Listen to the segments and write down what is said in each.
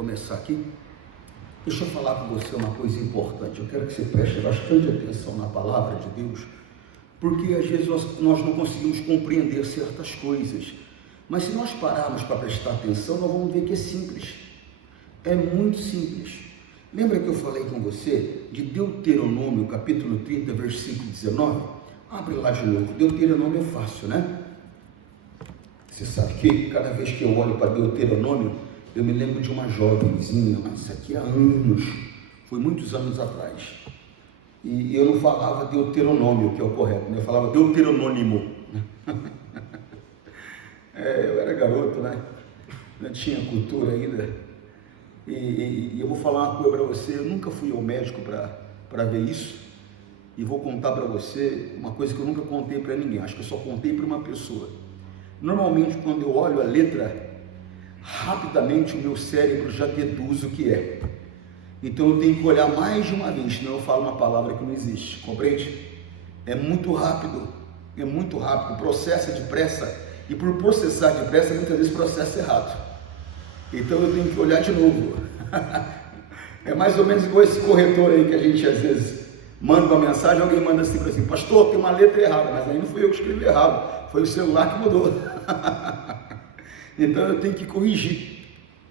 começar aqui, deixa eu falar com você uma coisa importante. Eu quero que você preste bastante atenção na palavra de Deus, porque às vezes nós não conseguimos compreender certas coisas, mas se nós pararmos para prestar atenção, nós vamos ver que é simples, é muito simples. Lembra que eu falei com você de Deuteronômio, capítulo 30, versículo 19? Abre lá de novo. Deuteronômio é fácil, né? Você sabe que cada vez que eu olho para Deuteronômio, eu me lembro de uma jovenzinha, mas isso aqui há anos, foi muitos anos atrás. E eu não falava Deuteronômio, que é o correto, né? Eu falava Deuteronônimo. Eu era garoto, né? Não tinha cultura ainda. E eu vou falar uma coisa para você, eu nunca fui ao médico para ver isso. E vou contar para você uma coisa que eu nunca contei para ninguém, acho que eu só contei para uma pessoa. Normalmente, quando eu olho a letra, rapidamente o meu cérebro já deduz o que é. Então eu tenho que olhar mais de uma vez, senão eu falo uma palavra que não existe, compreende? É muito rápido, processa depressa, e por processar depressa, muitas vezes processa errado. Então eu tenho que olhar de novo. É mais ou menos igual esse corretor aí que a gente às vezes manda uma mensagem, alguém manda assim, pastor, tem uma letra errada, mas aí não fui eu que escrevi errado, foi o celular que mudou. Então eu tenho que corrigir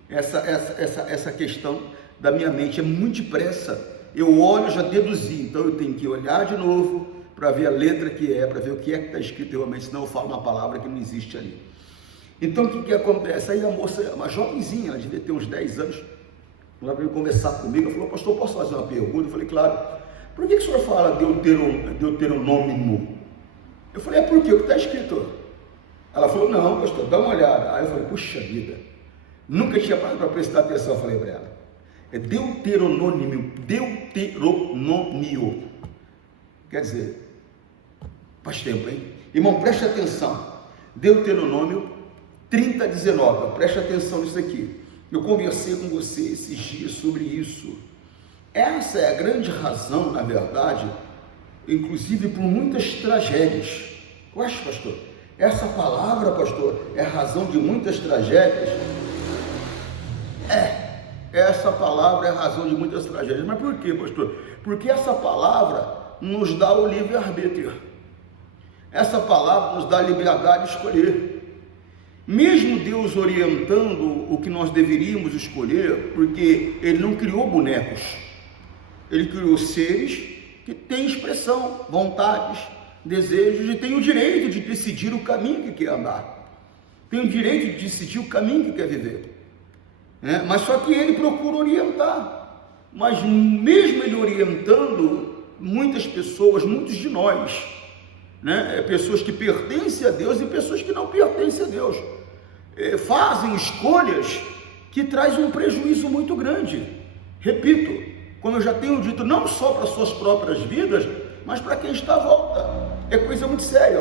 essa questão da minha mente, é muito depressa, eu olho, já deduzi, então eu tenho que olhar de novo para ver a letra que é, para ver o que é que está escrito realmente, senão eu falo uma palavra que não existe ali. Então o que acontece? Aí a moça, uma jovenzinha, ela devia ter uns 10 anos, ela veio conversar comigo, ela falou, pastor, posso fazer uma pergunta? Eu falei, claro. Por que o senhor fala Deuteronômio? Eu falei, é porque o que está escrito. Ela falou, não, pastor, dá uma olhada. Aí eu falei, puxa vida, nunca tinha parado para prestar atenção. Eu falei para ela, é Deuteronômio, quer dizer, faz tempo, hein? Irmão, preste atenção, Deuteronômio 30, 19, preste atenção nisso aqui. Eu conversei com você esses dias sobre isso. Essa é a grande razão, na verdade, inclusive por muitas tragédias. Eu acho, pastor, essa palavra, pastor, é a razão de muitas tragédias? Essa palavra é a razão de muitas tragédias. Mas por quê, pastor? Porque essa palavra nos dá o livre-arbítrio. Essa palavra nos dá a liberdade de escolher. Mesmo Deus orientando o que nós deveríamos escolher, porque Ele não criou bonecos. Ele criou seres que têm expressão, vontades, desejos e têm o direito de decidir o caminho que quer andar. Tem o direito de decidir o caminho que quer viver. Mas só que ele procura orientar. Mas mesmo ele orientando, muitas pessoas, muitos de nós, pessoas que pertencem a Deus e pessoas que não pertencem a Deus, fazem escolhas que trazem um prejuízo muito grande. Repito, como eu já tenho dito, não só para suas próprias vidas, mas para quem está à volta. É coisa muito séria,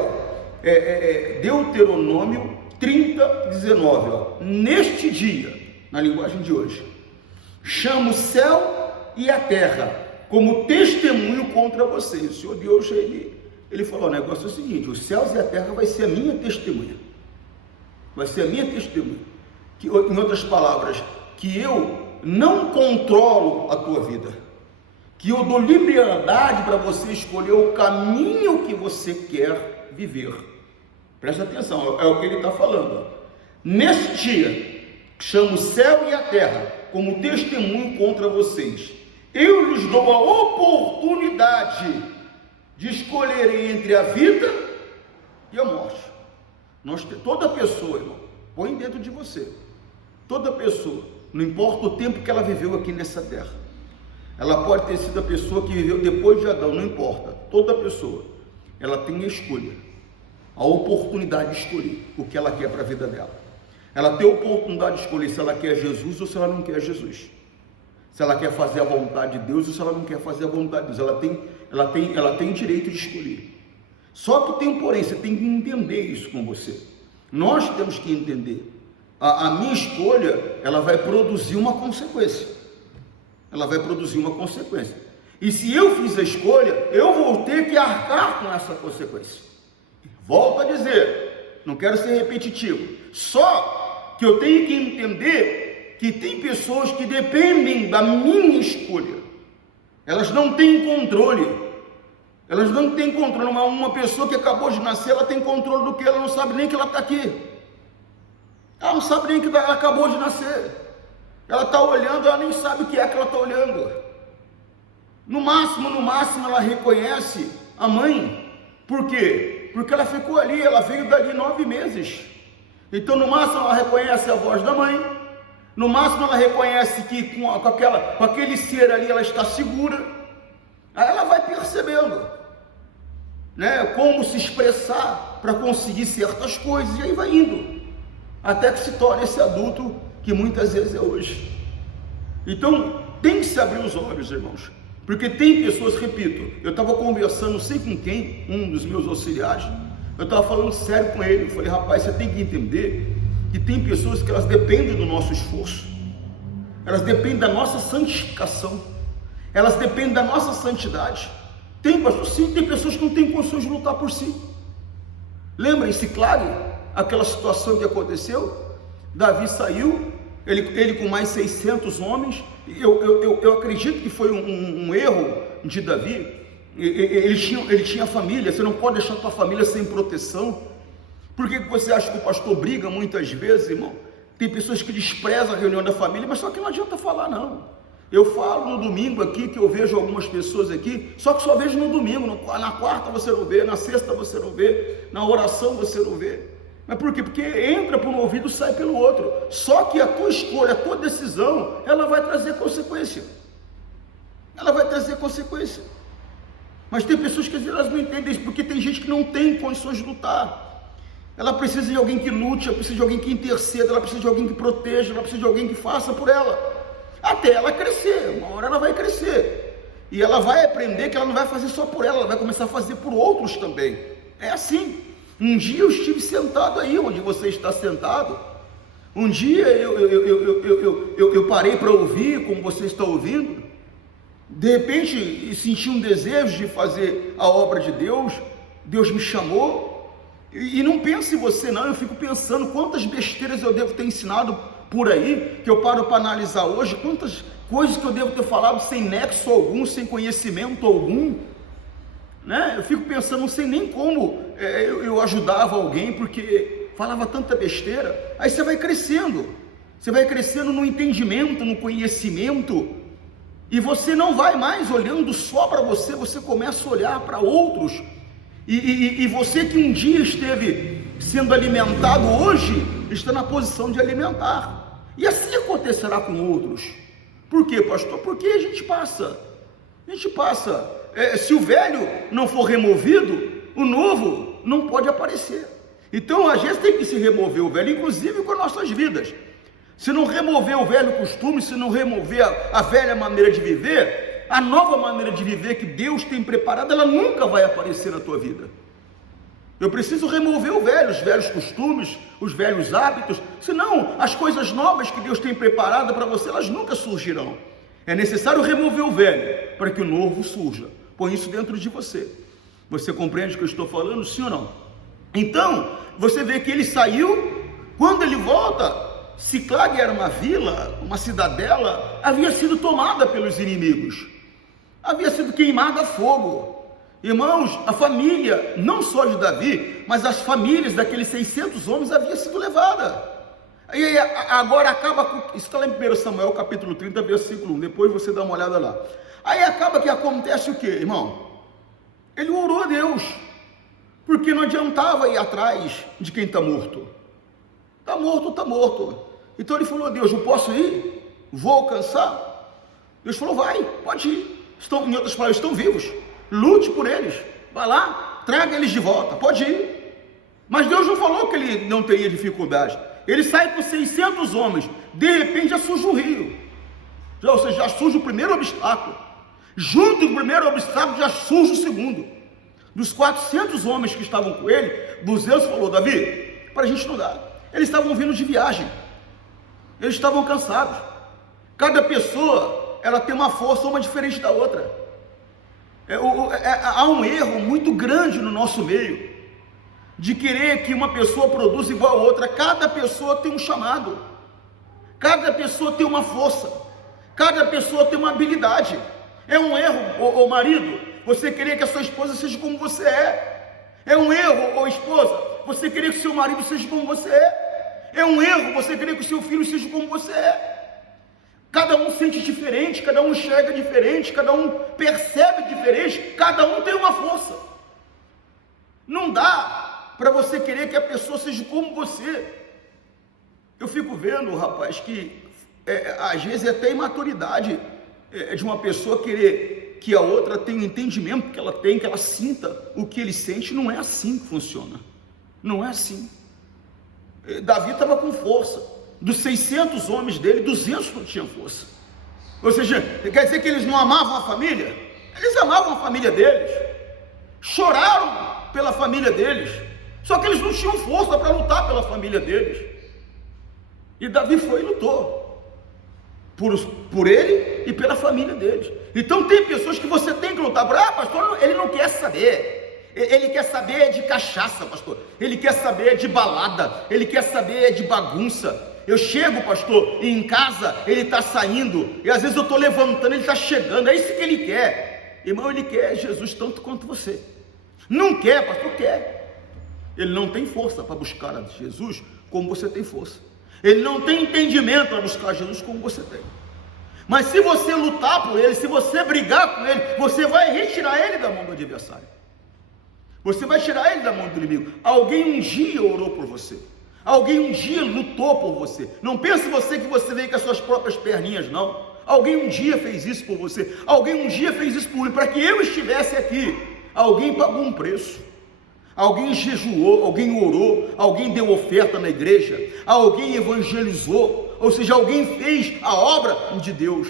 Deuteronômio 30, 19, neste dia, na linguagem de hoje, chamo o céu e a terra como testemunho contra vocês. O Senhor Deus, ele falou, o negócio é o seguinte, os céus e a terra vai ser a minha testemunha. Vai ser a minha testemunha. Em outras palavras, que eu não controlo a tua vida, que eu dou liberdade para você escolher o caminho que você quer viver. Presta atenção, é o que ele está falando. Nesse dia, chamo o céu e a terra como testemunho contra vocês. Eu lhes dou a oportunidade de escolherem entre a vida e a morte. Toda pessoa, irmão, põe dentro de você, toda pessoa, não importa o tempo que ela viveu aqui nessa terra, ela pode ter sido a pessoa que viveu depois de Adão, não importa, toda pessoa, ela tem a escolha, a oportunidade de escolher o que ela quer para a vida dela. Ela tem a oportunidade de escolher se ela quer Jesus ou se ela não quer Jesus, se ela quer fazer a vontade de Deus ou se ela não quer fazer a vontade de Deus. Ela tem o direito de escolher. Só que tem um porém, você tem que entender isso com você. Nós temos que entender. A minha escolha, ela vai produzir uma consequência. Ela vai produzir uma consequência. E se eu fiz a escolha, eu vou ter que arcar com essa consequência. Volto a dizer, não quero ser repetitivo. Só que eu tenho que entender que tem pessoas que dependem da minha escolha. Elas não têm controle. Elas não têm controle. Uma pessoa que acabou de nascer, ela tem controle do que? Ela não sabe nem que ela está aqui. Ela não sabe nem que ela acabou de nascer. Ela está olhando, ela nem sabe o que é que ela está olhando. No máximo, ela reconhece a mãe. Por quê? Porque ela ficou ali, ela veio dali 9 meses. Então, no máximo, ela reconhece a voz da mãe. No máximo, ela reconhece que com aquele ser ali, ela está segura. Aí ela vai percebendo, né, como se expressar para conseguir certas coisas, e aí vai indo, até que se torna esse adulto que muitas vezes é hoje. Então, tem que se abrir os olhos, irmãos, porque tem pessoas, repito, eu estava conversando, não sei com quem, um dos meus auxiliares, eu estava falando sério com ele, eu falei, rapaz, você tem que entender que tem pessoas que elas dependem do nosso esforço, elas dependem da nossa santificação, elas dependem da nossa santidade. Tem, pastor, sim, tem pessoas que não têm condições de lutar por si. Lembrem-se, claro, aquela situação que aconteceu, Davi saiu, ele com mais 600 homens, eu acredito que foi um erro de Davi. Ele tinha família, você não pode deixar a tua família sem proteção. Por que você acha que o pastor briga muitas vezes, irmão? Tem pessoas que desprezam a reunião da família, mas só que não adianta falar, não. Eu falo no domingo aqui, que eu vejo algumas pessoas aqui, só que só vejo no domingo, na quarta você não vê, na sexta você não vê, na oração você não vê. Mas por quê? Porque entra por um ouvido e sai pelo outro. Só que a tua escolha, a tua decisão, ela vai trazer consequência. Ela vai trazer consequência. Mas tem pessoas que às vezes elas não entendem isso, porque tem gente que não tem condições de lutar. Ela precisa de alguém que lute, ela precisa de alguém que interceda, ela precisa de alguém que proteja, ela precisa de alguém que faça por ela. Até ela crescer, uma hora ela vai crescer. E ela vai aprender que ela não vai fazer só por ela vai começar a fazer por outros também. É assim. Um dia eu estive sentado aí, onde você está sentado. Um dia eu parei para ouvir, como você está ouvindo. De repente, senti um desejo de fazer a obra de Deus. Deus me chamou. E não pense em você não, eu fico pensando quantas besteiras eu devo ter ensinado por aí, que eu paro para analisar hoje, quantas coisas que eu devo ter falado sem nexo algum, sem conhecimento algum, né? Eu fico pensando, não sei nem como eu ajudava alguém, porque falava tanta besteira. Aí você vai crescendo no entendimento, no conhecimento, e você não vai mais olhando só para você, você começa a olhar para outros, e você que um dia esteve sendo alimentado, hoje está na posição de alimentar, e assim acontecerá com outros. Por quê, pastor? Porque a gente passa, se o velho não for removido, o novo não pode aparecer. Então a gente tem que se remover o velho, inclusive com as nossas vidas. Se não remover o velho costume, se não remover a velha maneira de viver, a nova maneira de viver que Deus tem preparado, ela nunca vai aparecer na tua vida. Eu preciso remover o velho, os velhos costumes, os velhos hábitos, senão as coisas novas que Deus tem preparado para você, elas nunca surgirão. É necessário remover o velho, para que o novo surja. Põe isso dentro de você. Você compreende o que eu estou falando, sim ou não? Então, você vê que ele saiu, quando ele volta, Siclag era uma vila, uma cidadela, havia sido tomada pelos inimigos, havia sido queimada a fogo. Irmãos, a família, não só de Davi, mas as famílias daqueles 600 homens havia sido levada. E agora acaba, isso está lá em 1 Samuel capítulo 30, versículo 1, depois você dá uma olhada lá. Aí acaba que acontece o que, irmão? Ele orou a Deus, porque não adiantava ir atrás de quem está morto. Está morto, está morto. Então ele falou, Deus, eu posso ir? Vou alcançar? Deus falou, vai, pode ir. Em outras palavras, estão vivos. Lute por eles, vai lá, traga eles de volta, pode ir. Mas Deus não falou que ele não teria dificuldade. Ele sai com 600 homens, de repente já surge o rio, ou seja, já surge o primeiro obstáculo. Junto com o primeiro obstáculo já surge o segundo. Dos 400 homens que estavam com ele, 200 falou, Davi, para a gente não dá. Eles estavam vindo de viagem, eles estavam cansados. Cada pessoa, ela tem uma força, uma diferente da outra. Há um erro muito grande no nosso meio, de querer que uma pessoa produza igual a outra. Cada pessoa tem um chamado, Cada pessoa tem uma força, cada pessoa tem uma habilidade. É um erro, ô marido, você querer que a sua esposa seja como você é. É um erro, ô esposa, você querer que o seu marido seja como você é. É um erro você querer que o seu filho seja como você é. Cada um sente diferente, cada um enxerga diferente, cada um percebe diferente, cada um tem uma força. Não dá para você querer que a pessoa seja como você. Eu fico vendo, rapaz, que às vezes é até imaturidade de uma pessoa querer que a outra tenha o entendimento que ela tem, que ela sinta o que ele sente. Não é assim que funciona. Não é assim. Davi estava com força. Dos 600 homens dele, 200 não tinham força. Ou seja, quer dizer que eles não amavam a família? Eles amavam a família deles, choraram pela família deles, só que eles não tinham força para lutar pela família deles. E Davi foi e lutou por ele e pela família deles. Então tem pessoas que você tem que lutar por. Pastor, ele não quer saber. Ele quer saber de cachaça, pastor. Ele quer saber de balada. Ele quer saber de bagunça. Eu chego, pastor, e em casa ele está saindo, e às vezes eu estou levantando, ele está chegando. É isso que ele quer. Irmão, ele quer Jesus tanto quanto você. Não quer, pastor? Quer. Ele não tem força para buscar a Jesus como você tem força. Ele não tem entendimento para buscar Jesus como você tem. Mas se você lutar por ele, se você brigar com ele, você vai retirar ele da mão do adversário. Você vai tirar ele da mão do inimigo. Alguém um dia orou por você. Alguém um dia lutou por você. Não pense você que você veio com as suas próprias perninhas, não. Alguém um dia fez isso por você. Alguém um dia fez isso por mim, para que eu estivesse aqui. Alguém pagou um preço. Alguém jejuou, alguém orou, alguém deu oferta na igreja, alguém evangelizou, ou seja, alguém fez a obra de Deus,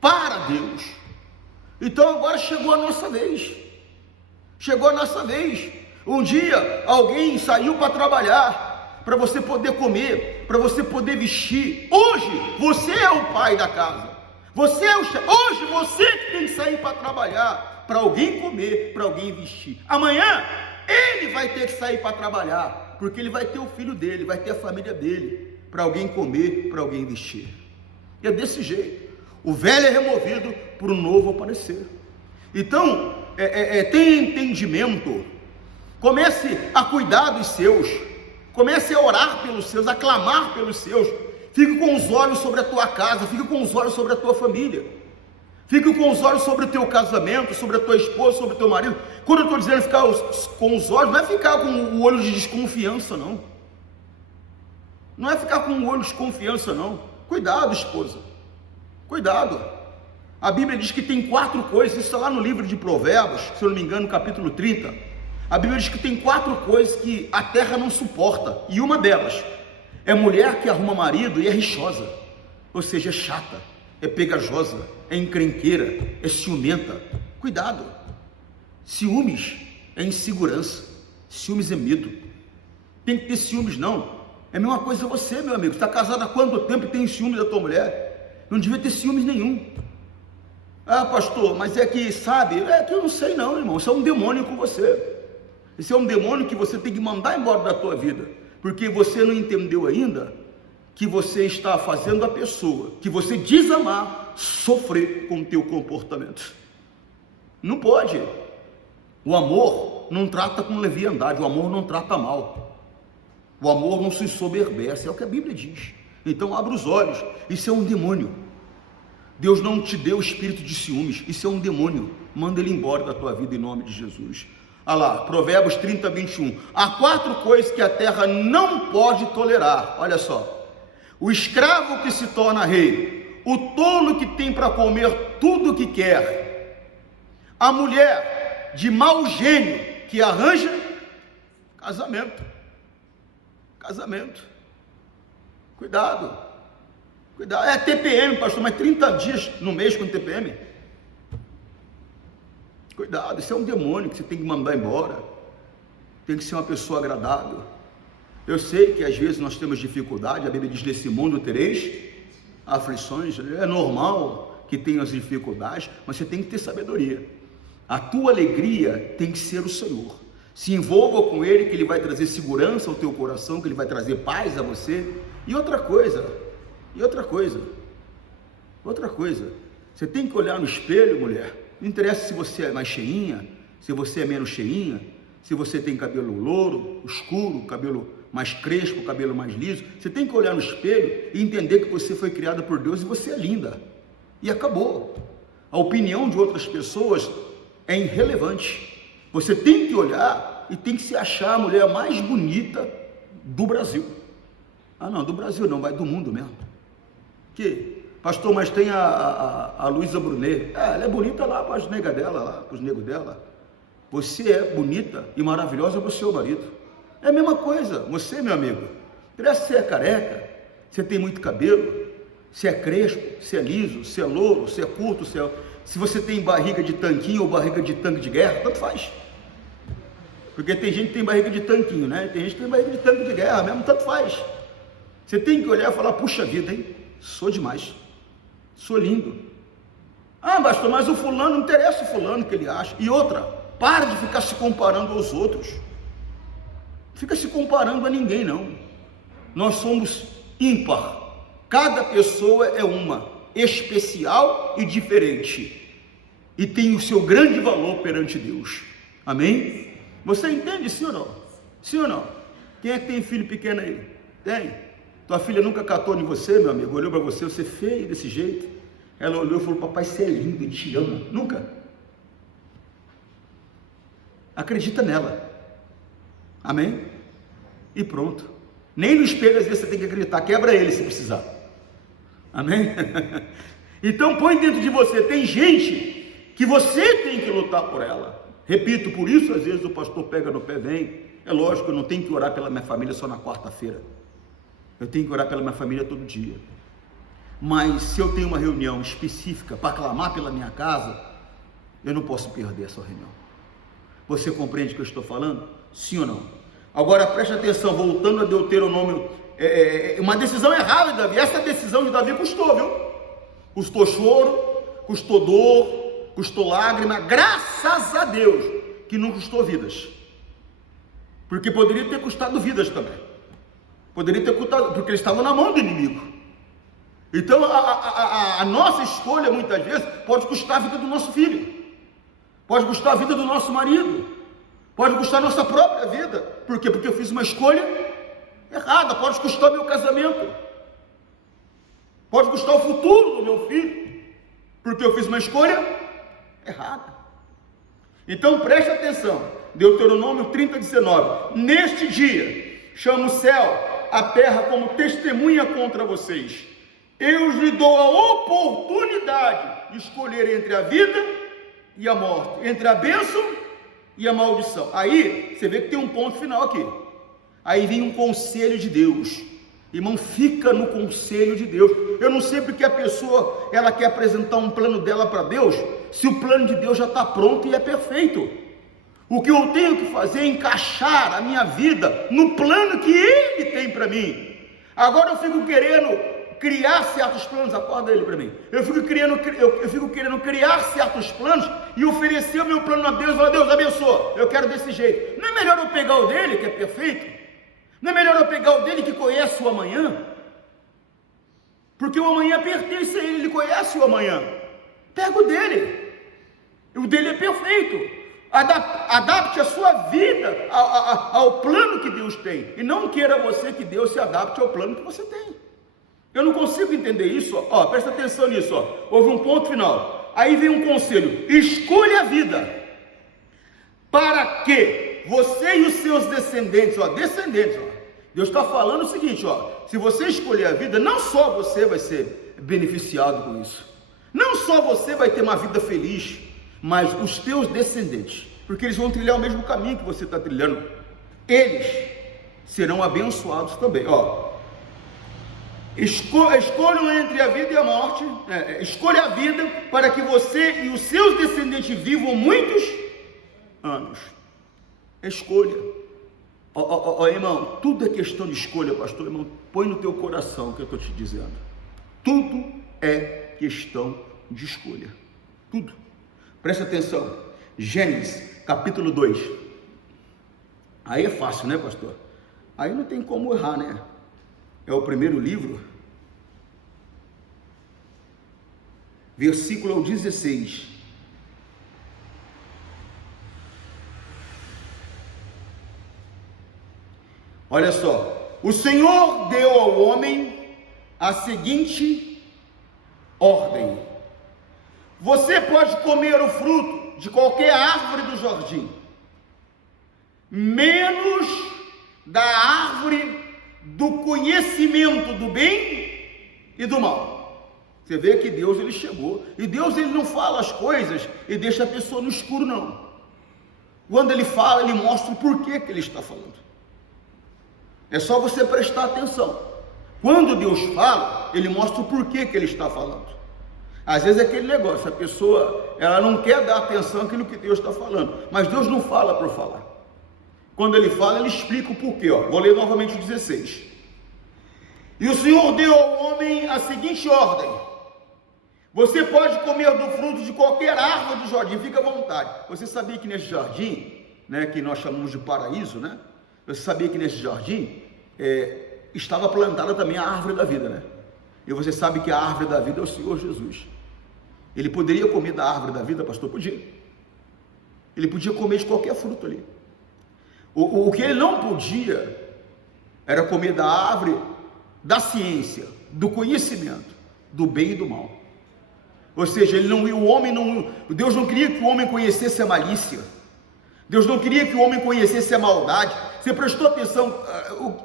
para Deus. Então agora chegou a nossa vez. Chegou a nossa vez. Um dia alguém saiu para trabalhar, para você poder comer, para você poder vestir. Hoje você é o pai da casa, você é o chefe. Hoje você tem que sair para trabalhar, para alguém comer, para alguém vestir. Amanhã ele vai ter que sair para trabalhar, porque ele vai ter o filho dele, vai ter a família dele, para alguém comer, para alguém vestir. E é desse jeito. O velho é removido para o novo aparecer. Então tenha entendimento. Comece a cuidar dos seus, comece a orar pelos seus, a clamar pelos seus. Fique com os olhos sobre a tua casa, fique com os olhos sobre a tua família, fique com os olhos sobre o teu casamento, sobre a tua esposa, sobre o teu marido. Quando eu estou dizendo ficar com os olhos, não é ficar com o olho de desconfiança, não. Não é ficar com o olho de desconfiança, não. Cuidado, esposa, cuidado. A Bíblia diz que tem 4 coisas, isso está lá no livro de Provérbios, se eu não me engano, capítulo 30. A Bíblia diz que tem 4 coisas que a terra não suporta, e uma delas é mulher que arruma marido e é rixosa, ou seja, é chata, é pegajosa, é encrenqueira, é ciumenta. Cuidado. Ciúmes é insegurança, ciúmes é medo. Tem que ter ciúmes não. É a mesma coisa você, meu amigo, está casado há quanto tempo e tem ciúmes da tua mulher? Não devia ter ciúmes nenhum. Pastor, mas é que, sabe, que eu não sei não, irmão, isso é um demônio com você. Esse é um demônio que você tem que mandar embora da tua vida, porque você não entendeu ainda que você está fazendo a pessoa que você diz amar sofrer com o teu comportamento. Não pode. O amor não trata com leviandade, o amor não trata mal, o amor não se ensoberbece, é o que a Bíblia diz. Então abre os olhos, isso é um demônio. Deus não te deu espírito de ciúmes, isso é um demônio. Manda ele embora da tua vida em nome de Jesus. Olha lá, Provérbios 30, 21. Há 4 coisas que a terra não pode tolerar. Olha só: o escravo que se torna rei, o tolo que tem para comer tudo o que quer, a mulher de mau gênio que arranja casamento. Cuidado. É TPM, pastor, mas 30 dias no mês com TPM. Cuidado, isso é um demônio que você tem que mandar embora. Tem que ser uma pessoa agradável. Eu sei que às vezes nós temos dificuldade. A Bíblia diz: nesse mundo tereis aflições. É normal que tenha as dificuldades, mas você tem que ter sabedoria. A tua alegria tem que ser o Senhor. Se envolva com Ele, que Ele vai trazer segurança ao teu coração, que Ele vai trazer paz a você. E outra coisa, você tem que olhar no espelho, mulher, não interessa se você é mais cheinha, se você é menos cheinha, se você tem cabelo louro, escuro, cabelo mais crespo, cabelo mais liso, você tem que olhar no espelho e entender que você foi criada por Deus e você é linda, e acabou. A opinião de outras pessoas é irrelevante, você tem que olhar e tem que se achar a mulher mais bonita do Brasil. Ah não, do Brasil não, vai do mundo mesmo. Que? Pastor, mas tem a Luísa Brunet, ela é bonita lá para as negas dela, lá para os negros dela. Você é bonita e maravilhosa para o seu marido. É a mesma coisa, você, meu amigo, parece que você é careca, você tem muito cabelo, se é crespo, se é liso, se é louro, se é curto, se você tem barriga de tanquinho ou barriga de tanque de guerra, tanto faz. Porque tem gente que tem barriga de tanquinho, né? Tem gente que tem barriga de tanque de guerra mesmo, tanto faz. Você tem que olhar e falar, puxa vida, hein? Sou demais, sou lindo. Ah, pastor, mas o fulano, não interessa o fulano que ele acha. E outra, para de ficar se comparando aos outros. Não fica se comparando a ninguém, não. Nós somos ímpar. Cada pessoa é uma, especial e diferente. E tem o seu grande valor perante Deus. Amém? Você entende, sim ou não? Sim ou não? Quem é que tem filho pequeno aí? Tem? Tua filha nunca catou em você, meu amigo? Olhou para você, você é feio desse jeito? Ela olhou e falou, papai, você é lindo, eu te amo. Nunca? Acredita nela. Amém? E pronto. Nem no espelho às vezes você tem que acreditar, quebra ele se precisar. Amém? Então põe dentro de você, tem gente que você tem que lutar por ela. Repito, por isso às vezes o pastor pega no pé, vem. É lógico, eu não tenho que orar pela minha família só na quarta-feira. Eu tenho que orar pela minha família todo dia. Mas se eu tenho uma reunião específica para clamar pela minha casa, eu não posso perder essa reunião. Você compreende o que eu estou falando? Sim ou não? Agora preste atenção, voltando a Deuteronômio, uma decisão errada de Davi. Essa decisão de Davi custou, viu? Custou choro, custou dor, custou lágrima. Graças a Deus que não custou vidas, porque poderia ter custado vidas também. Poderia ter custado, porque eles estavam na mão do inimigo. Então a nossa escolha muitas vezes pode custar a vida do nosso filho, pode custar a vida do nosso marido, pode custar a nossa própria vida. Por quê? Porque eu fiz uma escolha errada. Pode custar meu casamento, pode custar o futuro do meu filho, porque eu fiz uma escolha errada. Então preste atenção, Deuteronômio 30:19, neste dia chamo o céu, a terra como testemunha contra vocês, eu lhe dou a oportunidade de escolher entre a vida e a morte, entre a bênção e a maldição. Aí você vê que tem um ponto final aqui. Aí vem um conselho de Deus. Irmão, fica no conselho de Deus. Eu não sei porque a pessoa ela quer apresentar um plano dela para Deus, se o plano de Deus já está pronto e é perfeito. O que eu tenho que fazer é encaixar a minha vida no plano que Ele tem para mim. Agora eu fico querendo criar certos planos, acorda ele para mim. Eu fico querendo criar certos planos e oferecer o meu plano a Deus e falar, Deus abençoa, eu quero desse jeito. Não é melhor eu pegar o dele, que é perfeito? Não é melhor eu pegar o dele que conhece o amanhã? Porque o amanhã pertence a ele conhece o amanhã. Pega o dele é perfeito. Adapte a sua vida ao plano que Deus tem, e não queira você que Deus se adapte ao plano que você tem. Eu não consigo entender isso. Presta atenção nisso. Houve um ponto final. Aí vem um conselho: escolha a vida, para que você e os seus descendentes, Deus está falando o seguinte, se você escolher a vida, não só você vai ser beneficiado com isso, não só você vai ter uma vida feliz, mas os teus descendentes, porque eles vão trilhar o mesmo caminho que você está trilhando, eles serão abençoados também. Escolham entre a vida e a morte, escolha a vida para que você e os seus descendentes vivam muitos anos. Escolha. Irmão, tudo é questão de escolha, pastor. Irmão, põe no teu coração o que eu estou te dizendo. Tudo é questão de escolha. Tudo. Presta atenção. Gênesis, capítulo 2. Aí é fácil, né, pastor? Aí não tem como errar, né? é o primeiro livro, versículo 16. Olha só, o Senhor deu ao homem a seguinte ordem: você pode comer o fruto de qualquer árvore do jardim, menos da árvore do conhecimento do bem e do mal. Você vê que Deus, ele chegou, e Deus, ele não fala as coisas e deixa a pessoa no escuro, não. Quando ele fala, ele mostra o porquê que ele está falando. É só você prestar atenção. Quando Deus fala, ele mostra o porquê que ele está falando. Às vezes é aquele negócio, a pessoa, ela não quer dar atenção àquilo que Deus está falando, mas Deus não fala por falar. Quando ele fala, ele explica o porquê. Vou ler novamente o 16. E o Senhor deu ao homem a seguinte ordem: você pode comer do fruto de qualquer árvore do jardim, fica à vontade. Você sabia que nesse jardim, né, que nós chamamos de paraíso, né? Você sabia que nesse jardim estava plantada também a árvore da vida, né? E você sabe que a árvore da vida é o Senhor Jesus. Ele poderia comer da árvore da vida, pastor? Podia. Ele podia comer de qualquer fruto ali. O que ele não podia era comer da árvore da ciência, do conhecimento, do bem e do mal. Ou seja, Deus não queria que o homem conhecesse a malícia. Deus não queria que o homem conhecesse a maldade. Você prestou atenção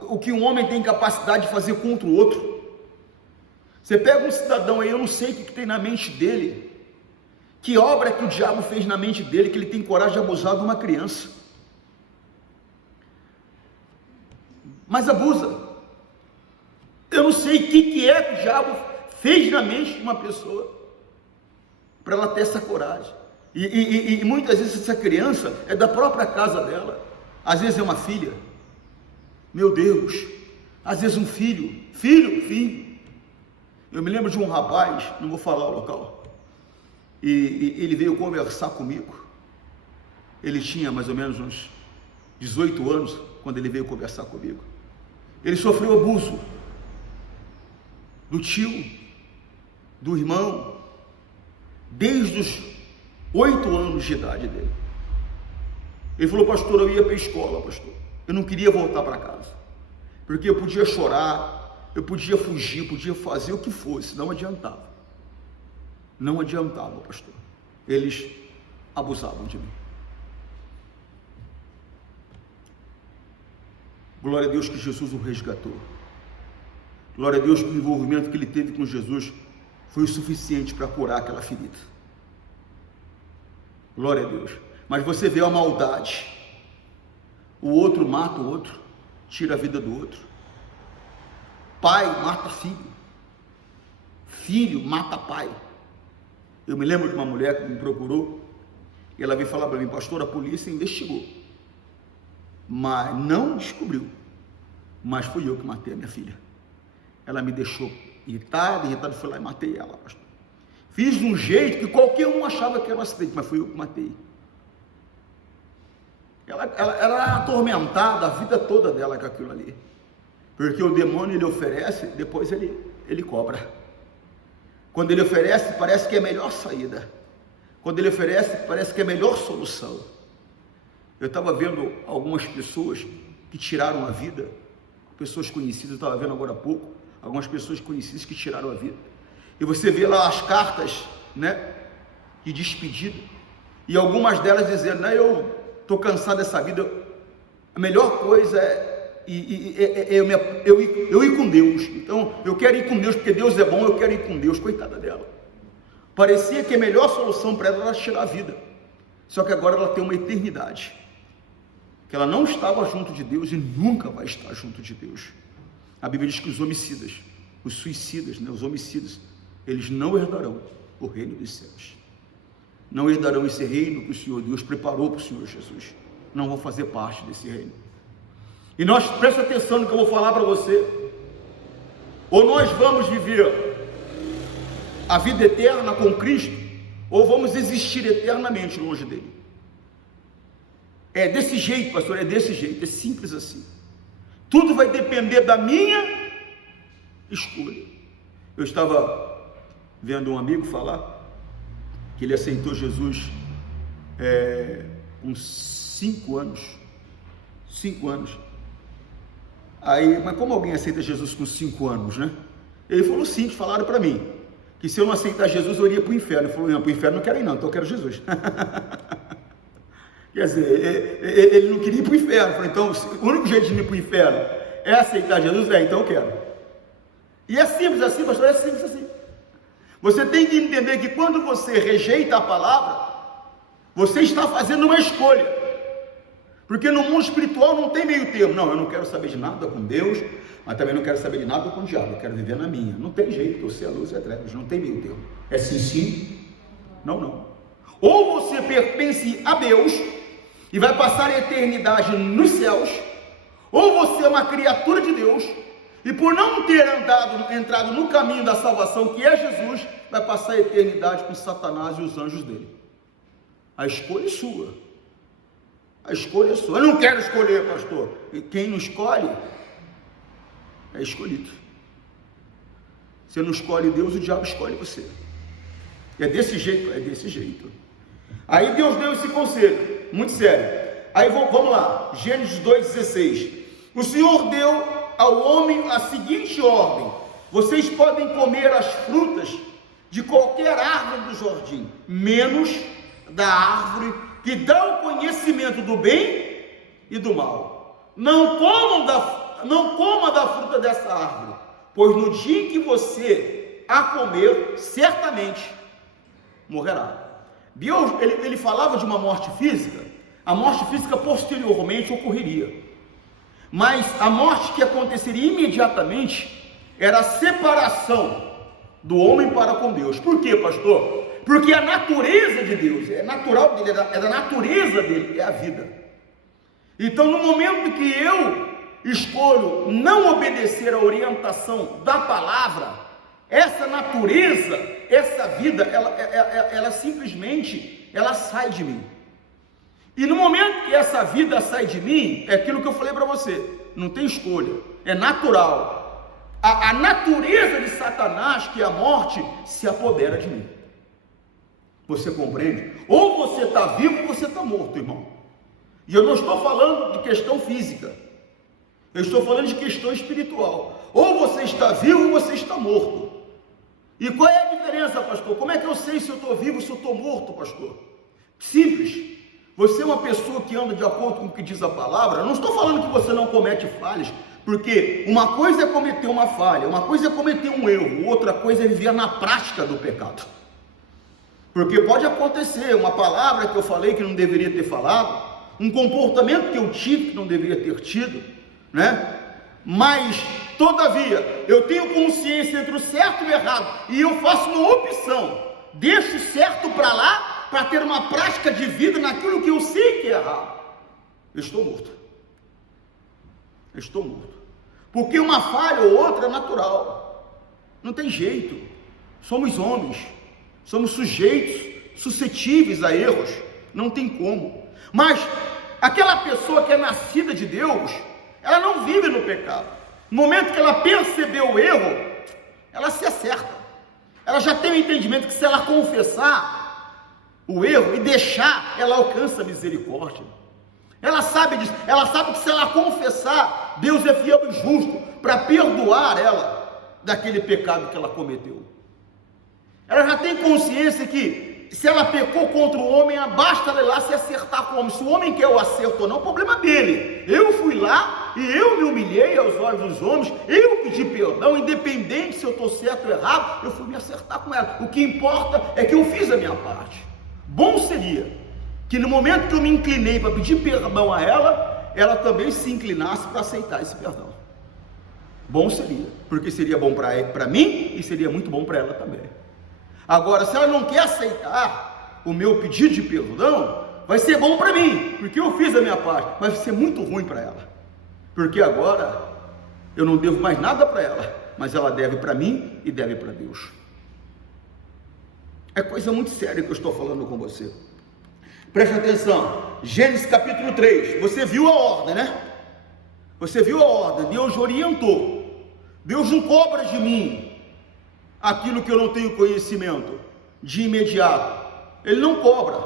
o que um homem tem capacidade de fazer contra o outro? Você pega um cidadão aí, eu não sei o que tem na mente dele, que obra que o diabo fez na mente dele, que ele tem coragem de abusar de uma criança, mas abusa. Eu não sei o que é que o diabo fez na mente de uma pessoa para ela ter essa coragem. E muitas vezes essa criança é da própria casa dela, às vezes é uma filha, meu Deus, às vezes um filho. Eu me lembro de um rapaz, não vou falar o local, e ele veio conversar comigo. Ele tinha mais ou menos uns 18 anos quando ele veio conversar comigo. Ele sofreu abuso do tio, do irmão, desde os 8 anos de idade dele. Ele falou: pastor, eu ia para a escola, pastor, eu não queria voltar para casa, porque eu podia chorar, eu podia fugir, podia fazer o que fosse, não adiantava, pastor, eles abusavam de mim. Glória a Deus que Jesus o resgatou. Glória a Deus que o envolvimento que ele teve com Jesus foi o suficiente para curar aquela ferida. Glória a Deus. Mas você vê a maldade. O outro mata o outro, tira a vida do outro. Pai mata filho. Filho mata pai. Eu me lembro de uma mulher que me procurou, e ela veio falar para mim: pastor, a polícia investigou, mas não descobriu, mas fui eu que matei a minha filha. Ela me deixou irritada, fui lá e matei ela, pastor. Fiz de um jeito que qualquer um achava que era um acidente, mas fui eu que matei. Ela era atormentada a vida toda dela com aquilo ali, porque o demônio, ele oferece, depois ele cobra. Quando ele oferece, parece que é a melhor saída. Quando ele oferece, parece que é a melhor solução. Eu estava vendo algumas pessoas que tiraram a vida, pessoas conhecidas, eu estava vendo agora há pouco, algumas pessoas conhecidas que tiraram a vida, e você vê lá as cartas, né, de despedida, e algumas delas dizendo: não, eu estou cansado dessa vida, a melhor coisa eu ir com Deus, então eu quero ir com Deus, porque Deus é bom, eu quero ir com Deus. Coitada dela, parecia que a melhor solução para ela era tirar a vida, só que agora ela tem uma eternidade, que ela não estava junto de Deus e nunca vai estar junto de Deus. A Bíblia diz que os homicidas, os suicidas, né, os homicidas, eles não herdarão o reino dos céus, não herdarão esse reino que o Senhor Deus preparou para o Senhor Jesus, não vão fazer parte desse reino. E nós, presta atenção no que eu vou falar para você: ou nós vamos viver a vida eterna com Cristo, ou vamos existir eternamente longe dele. É desse jeito, pastor, é desse jeito, é simples assim. Tudo vai depender da minha Escolha. Eu estava vendo um amigo falar que ele aceitou Jesus com 5 anos. 5 anos. Aí, mas como alguém aceita Jesus com 5 anos, né? Ele falou sim, falaram para mim, que se eu não aceitar Jesus, eu iria para o inferno. Ele falou, não, para o inferno não quero ir não, então eu quero Jesus. Quer dizer, ele não queria ir para o inferno. Falei, então, o único jeito de ir para o inferno é aceitar Jesus? Então eu quero. E é simples assim, pastor, é simples assim. Você tem que entender que quando você rejeita a palavra, você está fazendo uma escolha. Porque no mundo espiritual não tem meio termo. Não, eu não quero saber de nada com Deus, mas também não quero saber de nada com o diabo. Eu quero viver na minha. Não tem jeito, eu sei a luz e a trevas. Não tem meio termo. É sim, sim. Não, não. Ou você pertence a Deus e vai passar a eternidade nos céus, ou você é uma criatura de Deus e por não ter entrado no caminho da salvação, que é Jesus, vai passar a eternidade com Satanás e os anjos dele. A escolha é sua. A escolha é sua. Eu não quero escolher, pastor. E quem não escolhe é escolhido. Você não escolhe Deus, o diabo escolhe você. É desse jeito, é desse jeito. Aí Deus deu esse conselho, muito sério. Aí vamos lá, Gênesis 2,16. O Senhor deu ao homem a seguinte ordem: vocês podem comer as frutas de qualquer árvore do jardim, menos da árvore que dá o conhecimento do bem e do mal. Não coma da fruta dessa árvore, pois no dia em que você a comer, certamente morrerá. Deus, ele falava de uma morte física. A morte física posteriormente ocorreria, mas a morte que aconteceria imediatamente era a separação do homem para com Deus. Por quê, pastor? Porque a natureza de Deus, é natural dele, é da natureza dele, é a vida. Então, no momento que eu escolho não obedecer a orientação da palavra, essa natureza, essa vida, ela simplesmente, ela sai de mim. E no momento que essa vida sai de mim, é aquilo que eu falei para você, não tem escolha, é natural. A natureza de Satanás, que é a morte, se apodera de mim. Você compreende? Ou você está vivo ou você está morto, irmão. E eu não estou falando de questão física, eu estou falando de questão espiritual. Ou você está vivo ou você está morto. E qual é a diferença, pastor? Como é que eu sei se eu estou vivo ou se eu estou morto, pastor? Simples. Você é uma pessoa que anda de acordo com o que diz a palavra. Eu não estou falando que você não comete falhas, porque uma coisa é cometer uma falha, uma coisa é cometer um erro, outra coisa é viver na prática do pecado. Porque pode acontecer uma palavra que eu falei que não deveria ter falado, um comportamento que eu tive que não deveria ter tido, né? Mas, todavia, eu tenho consciência entre o certo e o errado, e eu faço uma opção, deixo o certo para lá, para ter uma prática de vida naquilo que eu sei que é errado. Eu estou morto. Eu estou morto. Porque uma falha ou outra é natural. Não tem jeito. Somos homens. Somos sujeitos, suscetíveis a erros. Não tem como. Mas aquela pessoa que é nascida de Deus, ela não vive no pecado. No momento que ela percebeu o erro, ela se acerta. Ela já tem o entendimento que se ela confessar o erro e deixar, ela alcança a misericórdia. Ela sabe disso, ela sabe que se ela confessar, Deus é fiel e justo para perdoar ela daquele pecado que ela cometeu. Ela já tem consciência que se ela pecou contra o homem, basta ela ir lá se acertar com o homem. Se o homem quer o acerto ou não, o problema dele. Eu fui lá e eu me humilhei aos olhos dos homens, eu pedi perdão, independente se eu estou certo ou errado, eu fui me acertar com ela. O que importa é que eu fiz a minha parte. Bom seria que no momento que eu me inclinei para pedir perdão a ela, ela também se inclinasse para aceitar esse perdão. Bom seria, porque seria bom para mim e seria muito bom para ela também. Agora, se ela não quer aceitar o meu pedido de perdão, vai ser bom para mim, porque eu fiz a minha parte, mas vai ser muito ruim para ela, porque agora eu não devo mais nada para ela, mas ela deve para mim e deve para Deus. É coisa muito séria que eu estou falando com você. Preste atenção, Gênesis capítulo 3, você viu a ordem, né? Você viu a ordem, Deus orientou. Deus não cobra de mim aquilo que eu não tenho conhecimento de imediato. Ele não cobra.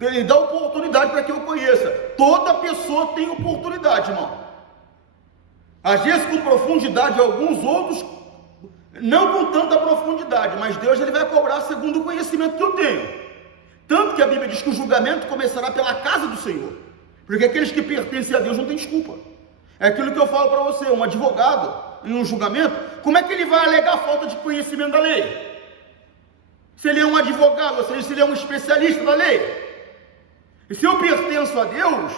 Ele dá oportunidade para que eu conheça. Toda pessoa tem oportunidade, irmão. Às vezes com profundidade, alguns outros não com tanta profundidade, mas Deus ele vai cobrar segundo o conhecimento que eu tenho. Tanto que a Bíblia diz que o julgamento começará pela casa do Senhor, porque aqueles que pertencem a Deus não têm desculpa. É aquilo que eu falo para você, um advogado em um julgamento, como é que ele vai alegar falta de conhecimento da lei? Se ele é um advogado, ou seja, se ele é um especialista da lei. E se eu pertenço a Deus,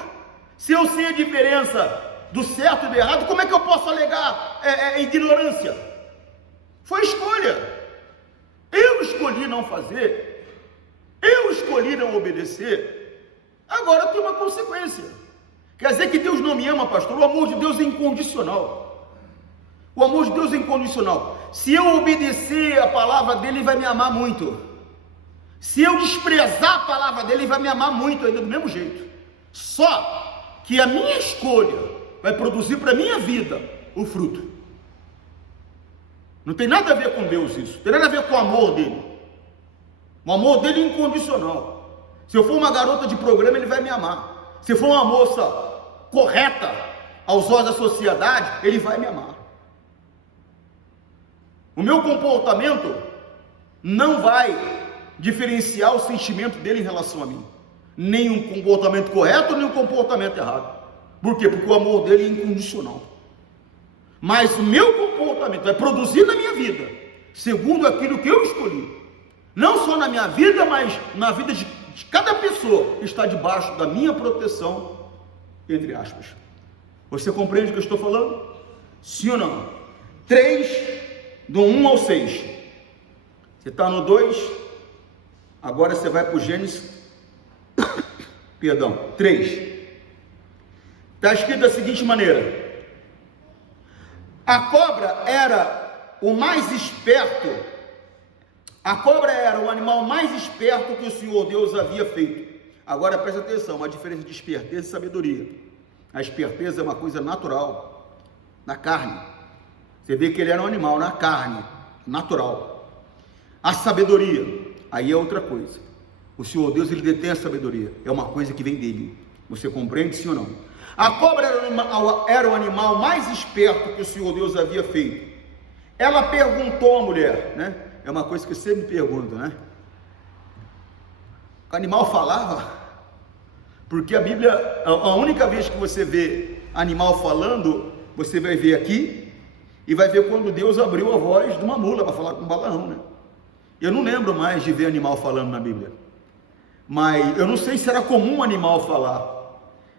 se eu sei a diferença do certo e do errado, como é que eu posso alegar ignorância? Foi escolha. Eu escolhi não fazer, eu escolhi não obedecer, agora tem uma consequência. Quer dizer que Deus não me ama, pastor? O amor de Deus é incondicional. O amor de Deus é incondicional. Se eu obedecer a palavra dele, ele vai me amar muito. Se eu desprezar a palavra dele, ele vai me amar muito ainda do mesmo jeito. Só que a minha escolha vai produzir para a minha vida o fruto. Não tem nada a ver com Deus isso, tem nada a ver com o amor dele. O amor dele é incondicional. Se eu for uma garota de programa, ele vai me amar. Se eu for uma moça correta aos olhos da sociedade, ele vai me amar. O meu comportamento não vai diferenciar o sentimento dele em relação a mim. Nem um comportamento correto, nem um comportamento errado. Por quê? Porque o amor dele é incondicional. Mas o meu comportamento vai produzir na minha vida, segundo aquilo que eu escolhi. Não só na minha vida, mas na vida de cada pessoa que está debaixo da minha proteção, entre aspas. Você compreende o que eu estou falando? Sim ou não? 3, do 1 ao 6. Você está no 2, agora você vai para o Gênesis, perdão, 3. Está escrito da seguinte maneira: a cobra era o mais esperto, a cobra era o animal mais esperto que o Senhor Deus havia feito. Agora presta atenção, uma diferença de esperteza e sabedoria. A esperteza é uma coisa natural, na carne. Você vê que ele era um animal na carne, natural. A sabedoria, aí é outra coisa. O Senhor Deus, ele detém a sabedoria, é uma coisa que vem dele. Você compreende, sim ou não? A cobra era o animal mais esperto que o Senhor Deus havia feito. Ela perguntou à mulher, né? É uma coisa que eu sempre pergunto, né? O animal falava? Porque a Bíblia, a única vez que você vê animal falando, você vai ver aqui, e vai ver quando Deus abriu a voz de uma mula para falar com Balaão, né? Eu não lembro mais de ver animal falando na Bíblia, mas eu não sei se era comum um animal falar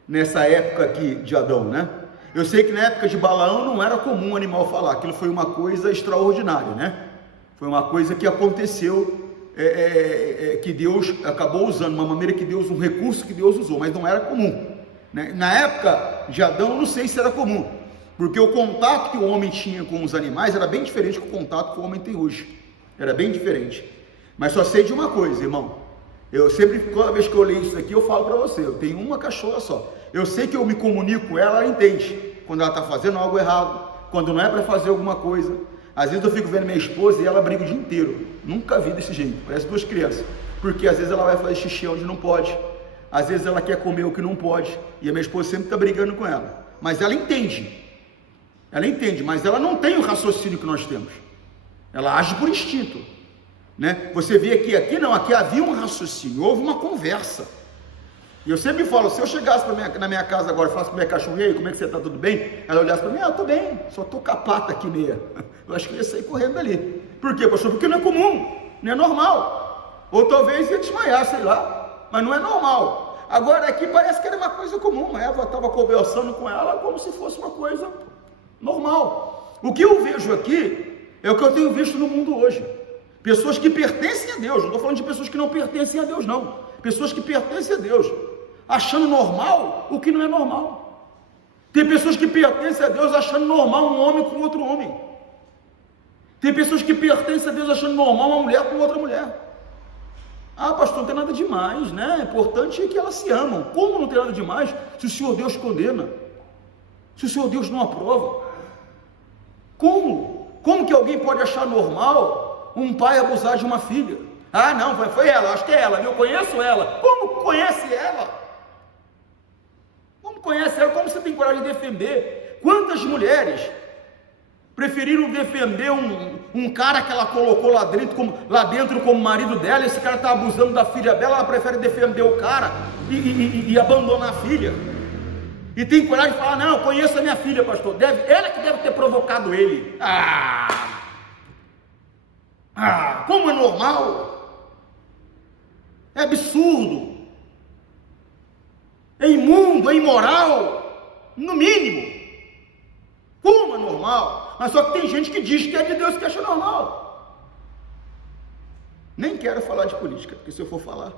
nessa época aqui de Adão, né? Eu sei que na época de Balaão não era comum um animal falar, aquilo foi uma coisa extraordinária, né? Foi uma coisa que aconteceu, que Deus acabou usando, uma maneira que Deus, um recurso que Deus usou, mas não era comum, né? Na época de Adão, não sei se era comum, porque o contato que o homem tinha com os animais era bem diferente do contato que o homem tem hoje, era bem diferente. Mas só sei de uma coisa, irmão, eu sempre, toda vez que eu leio isso aqui, eu falo para você, eu tenho uma cachorra só, eu sei que eu me comunico com ela, ela entende, quando ela está fazendo algo errado, quando não é para fazer alguma coisa. Às vezes eu fico vendo minha esposa e ela briga o dia inteiro, nunca vi desse jeito, parece duas crianças, porque às vezes ela vai fazer xixi onde não pode, às vezes ela quer comer o que não pode, e a minha esposa sempre está brigando com ela, mas ela entende, mas ela não tem o raciocínio que nós temos, ela age por instinto, né? Você vê aqui não, aqui havia um raciocínio, houve uma conversa. E eu sempre falo, se eu chegasse na minha casa agora e falasse para minha cachorra, e aí, como é que você está, tudo bem? Ela olhasse para mim, eu estou bem, só estou com a pata aqui meia. Eu acho que eu ia sair correndo dali. Por quê, pastor? Porque não é comum, não é normal. Ou talvez ia desmaiar, sei lá, mas não é normal. Agora aqui parece que era uma coisa comum, a Eva estava conversando com ela como se fosse uma coisa normal. O que eu vejo aqui é o que eu tenho visto no mundo hoje. Pessoas que pertencem a Deus, não estou falando de pessoas que não pertencem a Deus, não. Pessoas que pertencem a Deus, achando normal o que não é normal. Tem pessoas que pertencem a Deus achando normal um homem com outro homem. Tem pessoas que pertencem a Deus achando normal uma mulher com outra mulher. Ah, pastor, não tem nada demais, né? O importante é que elas se amam. Como não tem nada demais se o Senhor Deus condena? Se o Senhor Deus não aprova? Como que alguém pode achar normal um pai abusar de uma filha? Ah, não, foi ela, acho que é ela, eu conheço ela. Como conhece ela? Como conhece ela? Como você tem coragem de defender? Quantas mulheres preferiram defender um cara que ela colocou lá dentro como marido dela, esse cara está abusando da filha dela, ela prefere defender o cara e abandonar a filha? E tem coragem de falar, não, eu conheço a minha filha, pastor, ela que deve ter provocado ele. Como é normal? É absurdo, é imundo, é imoral, no mínimo. Como é normal? Mas só que tem gente que diz que é de Deus que acha normal. Nem quero falar de política, porque se eu for falar,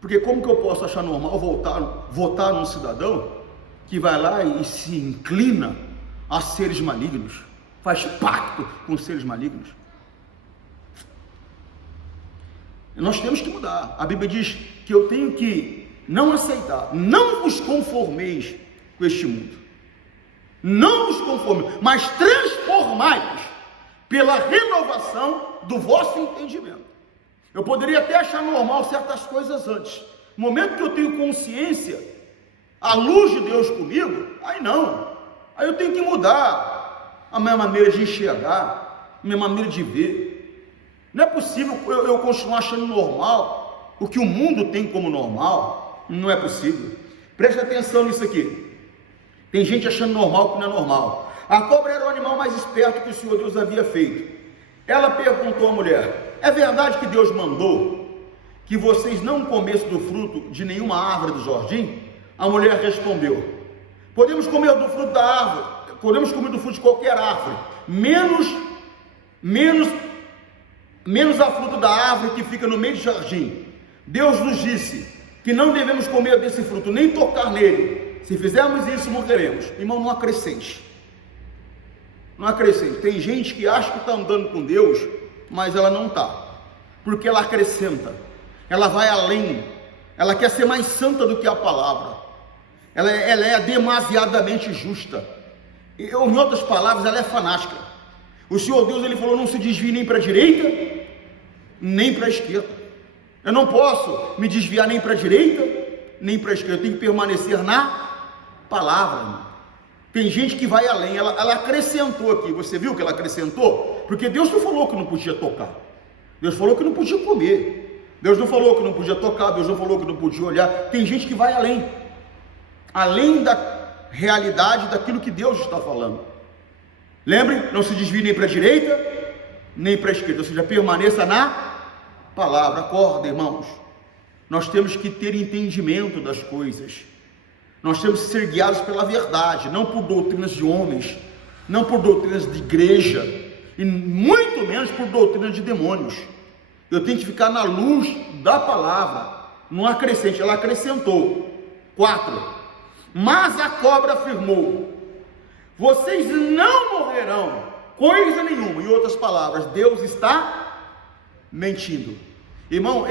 porque como que eu posso achar normal votar num cidadão que vai lá e se inclina a seres malignos, faz pacto com seres malignos? Nós temos que mudar. A Bíblia diz que eu tenho que não aceitar, não vos conformeis com este mundo, não vos conformeis, mas transformai-vos pela renovação do vosso entendimento. Eu poderia até achar normal certas coisas antes, no momento que eu tenho consciência, a luz de Deus comigo, aí não, aí eu tenho que mudar a minha maneira de enxergar, a minha maneira de ver. Não é possível eu continuar achando normal o que o mundo tem como normal. Não é possível. Preste atenção nisso aqui. Tem gente achando normal o que não é normal. A cobra era o animal mais esperto que o Senhor Deus havia feito. Ela perguntou à mulher: é verdade que Deus mandou que vocês não comessem do fruto de nenhuma árvore do jardim? A mulher respondeu: podemos comer do fruto da árvore, podemos comer do fruto de qualquer árvore, menos a fruta da árvore que fica no meio do jardim. Deus nos disse que não devemos comer desse fruto, nem tocar nele. Se fizermos isso, morreremos. Irmão, não acrescente. Não acrescente. Tem gente que acha que está andando com Deus, mas ela não está, porque ela acrescenta, ela vai além, ela quer ser mais santa do que a palavra, ela é demasiadamente justa. Em outras palavras, ela é fanática. O Senhor Deus, ele falou: não se desvie nem para a direita, nem para a esquerda. Eu não posso me desviar nem para a direita, nem para a esquerda. Eu tenho que permanecer na palavra, irmão. Tem gente que vai além, ela acrescentou aqui. Você viu que ela acrescentou? Porque Deus não falou que não podia tocar, Deus falou que não podia comer, Deus não falou que não podia tocar, Deus não falou que não podia olhar. Tem gente que vai além da realidade daquilo que Deus está falando. Lembre, não se desvie nem para a direita, nem para a esquerda, ou seja, permaneça na palavra. Acorda, irmãos, nós temos que ter entendimento das coisas, nós temos que ser guiados pela verdade, não por doutrinas de homens, não por doutrinas de igreja, e muito menos por doutrinas de demônios. Eu tenho que ficar na luz da palavra, não acrescente. Ela acrescentou. 4. Mas a cobra afirmou: vocês não morrerão coisa nenhuma. Em outras palavras, Deus está mentindo. Irmão,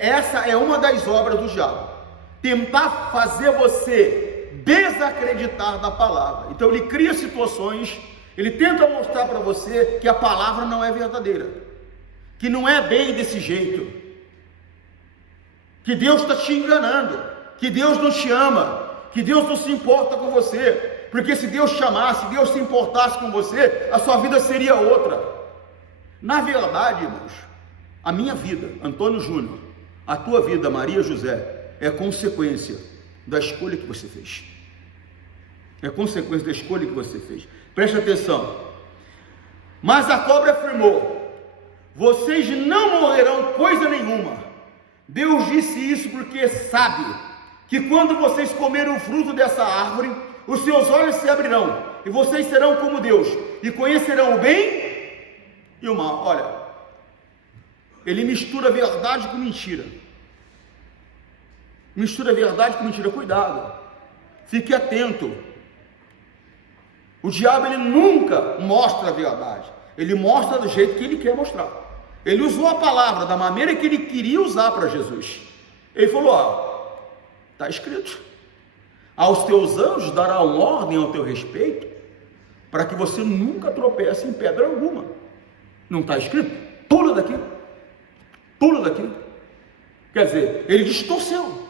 essa é uma das obras do diabo, tentar fazer você desacreditar da palavra. Então ele cria situações, ele tenta mostrar para você que a palavra não é verdadeira, que não é bem desse jeito, que Deus está te enganando, que Deus não te ama, que Deus não se importa com você, porque se Deus te amasse, se Deus se importasse com você, a sua vida seria outra. Na verdade, irmãos, a minha vida, Antônio Júnior, a tua vida, Maria José, é consequência da escolha que você fez. É consequência da escolha que você fez. Preste atenção. Mas a cobra afirmou: vocês não morrerão coisa nenhuma. Deus disse isso porque sabe que quando vocês comerem o fruto dessa árvore, os seus olhos se abrirão, e vocês serão como Deus, e conhecerão o bem e o mal. Olha, ele mistura verdade com mentira. Mistura verdade com mentira. Cuidado, fique atento. O diabo, ele nunca mostra a verdade, ele mostra do jeito que ele quer mostrar. Ele usou a palavra da maneira que ele queria usar para Jesus. Ele falou: está escrito, aos teus anjos dará uma ordem ao teu respeito, para que você nunca tropece em pedra alguma. Não está escrito? Pula daqui. Pula daqui. Quer dizer, ele distorceu.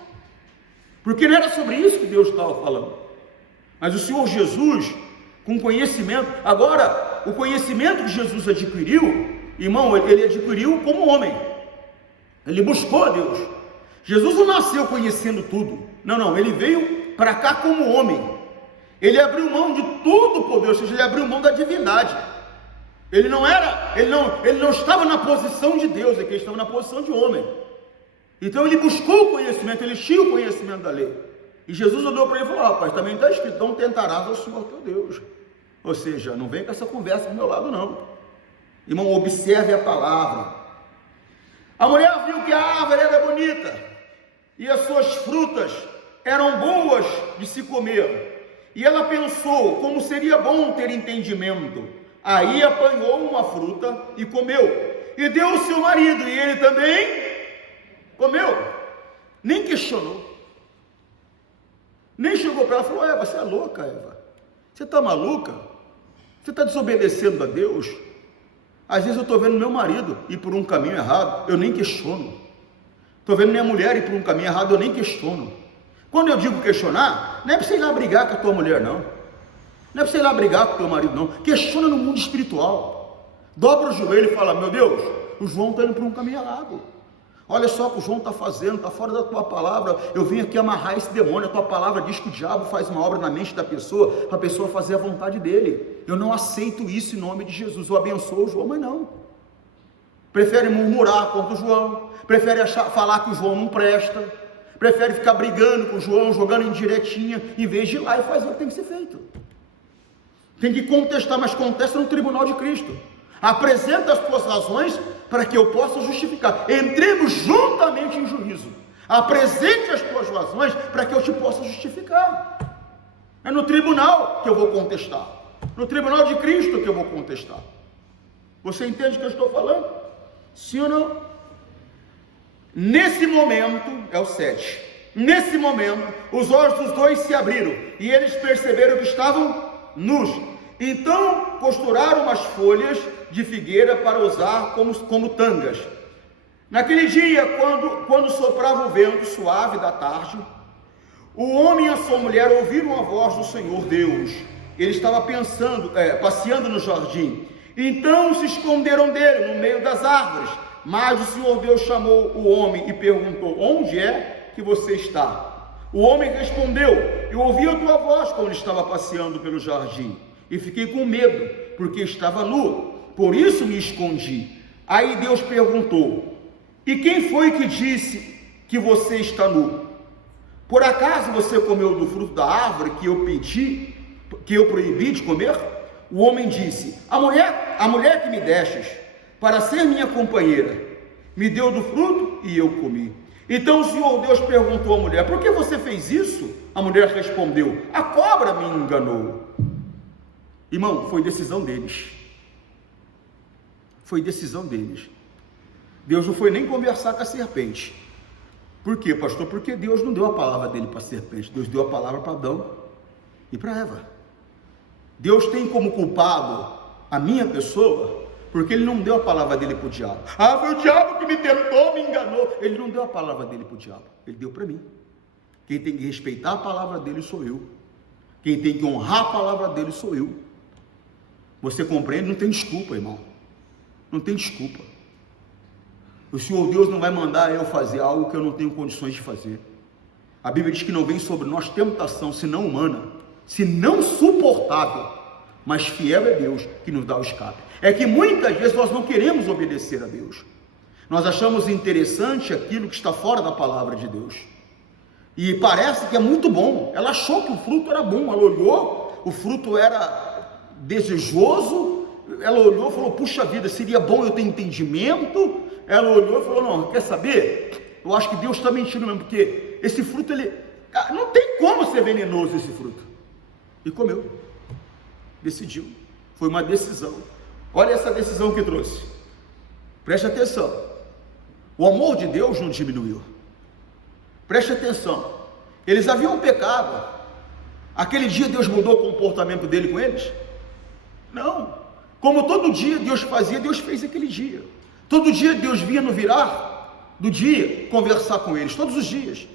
Porque não era sobre isso que Deus estava falando. Mas o Senhor Jesus, com conhecimento, agora, o conhecimento que Jesus adquiriu, irmão, ele adquiriu como homem. Ele buscou a Deus. Jesus não nasceu conhecendo tudo. Não, ele veio para cá como homem. Ele abriu mão de tudo por Deus, ou seja, ele abriu mão da divindade. Ele não estava na posição de Deus, ele estava na posição de homem. Então ele buscou o conhecimento, ele tinha o conhecimento da lei. E Jesus olhou para ele e falou: rapaz, também está escrito, não tentarás ao Senhor teu Deus. Ou seja, não vem com essa conversa do meu lado não. Irmão, observe a palavra. A mulher viu que a árvore era bonita e as suas frutas eram boas de se comer. E ela pensou como seria bom ter entendimento. Aí apanhou uma fruta e comeu. E deu ao seu marido, e ele também comeu. Nem questionou. Nem chegou para ela e falou: Eva, você é louca, Eva. Você está maluca? Você está desobedecendo a Deus? Às vezes eu estou vendo meu marido ir por um caminho errado, eu nem questiono. Estou vendo minha mulher ir por um caminho errado, eu nem questiono. Quando eu digo questionar, não é para você ir lá brigar com a tua mulher, não. Não é para você ir lá brigar com o teu marido, não. Questiona no mundo espiritual. Dobra o joelho e fala: meu Deus, o João está indo por um caminho errado. Olha só o que o João está fazendo, está fora da tua palavra. Eu vim aqui amarrar esse demônio. A tua palavra diz que o diabo faz uma obra na mente da pessoa, para a pessoa fazer a vontade dele. Eu não aceito isso em nome de Jesus. Eu abençoo o João, mas não. Prefere murmurar contra o João, prefere falar que o João não presta, prefere ficar brigando com o João, jogando indiretinha, em vez de ir lá e fazer o que tem que ser feito. Tem que contestar, mas contesta no tribunal de Cristo. Apresenta as tuas razões para que eu possa justificar. Entremos juntamente em juízo. Apresente as tuas razões para que eu te possa justificar. É no tribunal que eu vou contestar. No tribunal de Cristo que eu vou contestar. Você entende o que eu estou falando? Sim ou não? Nesse momento, é o 7. Nesse momento, os olhos dos dois se abriram e eles perceberam que estavam nus. Então costuraram umas folhas de figueira para usar como tangas. Naquele dia, quando soprava o vento suave da tarde, o homem e a sua mulher ouviram a voz do Senhor Deus. Ele estava passeando no jardim. Então se esconderam dele no meio das árvores. Mas o Senhor Deus chamou o homem e perguntou: onde é que você está? O homem respondeu: eu ouvi a tua voz quando estava passeando pelo jardim, e fiquei com medo, porque estava nu, por isso me escondi. Aí Deus perguntou: e quem foi que disse que você está nu? Por acaso você comeu do fruto da árvore que eu proibi de comer? O homem disse: a mulher que me destes para ser minha companheira me deu do fruto e eu comi. Então o Senhor Deus perguntou à mulher: por que você fez isso? A mulher respondeu: a cobra me enganou. Irmão, foi decisão deles. Foi decisão deles. Deus não foi nem conversar com a serpente. Por quê, pastor? Porque Deus não deu a palavra dele para a serpente. Deus deu a palavra para Adão e para Eva. Deus tem como culpado a minha pessoa, porque ele não deu a palavra dele para o diabo. Ah, foi o diabo que me tentou, me enganou. Ele não deu a palavra dele para o diabo, ele deu para mim. Quem tem que respeitar a palavra dele sou eu. Quem tem que honrar a palavra dele sou eu. Você compreende? Não tem desculpa, irmão. Não tem desculpa. O Senhor Deus não vai mandar eu fazer algo que eu não tenho condições de fazer. A Bíblia diz que não vem sobre nós tentação, senão humana, senão suportável, mas fiel é Deus que nos dá o escape. É que muitas vezes nós não queremos obedecer a Deus. Nós achamos interessante aquilo que está fora da palavra de Deus. E parece que é muito bom. Ela achou que o fruto era bom, ela olhou, o fruto era desejoso, ela olhou e falou: puxa vida, seria bom eu ter entendimento. Ela olhou e falou: não, quer saber? Eu acho que Deus está mentindo mesmo, porque esse fruto, não tem como ser venenoso esse fruto. E comeu, decidiu, foi uma decisão. Olha essa decisão que trouxe, preste atenção. O amor de Deus não diminuiu. Preste atenção, eles haviam pecado. Aquele dia Deus mudou o comportamento dele com eles? Não. Como todo dia Deus fazia, Deus fez aquele dia. Todo dia Deus vinha no virar do dia conversar com eles, todos os dias.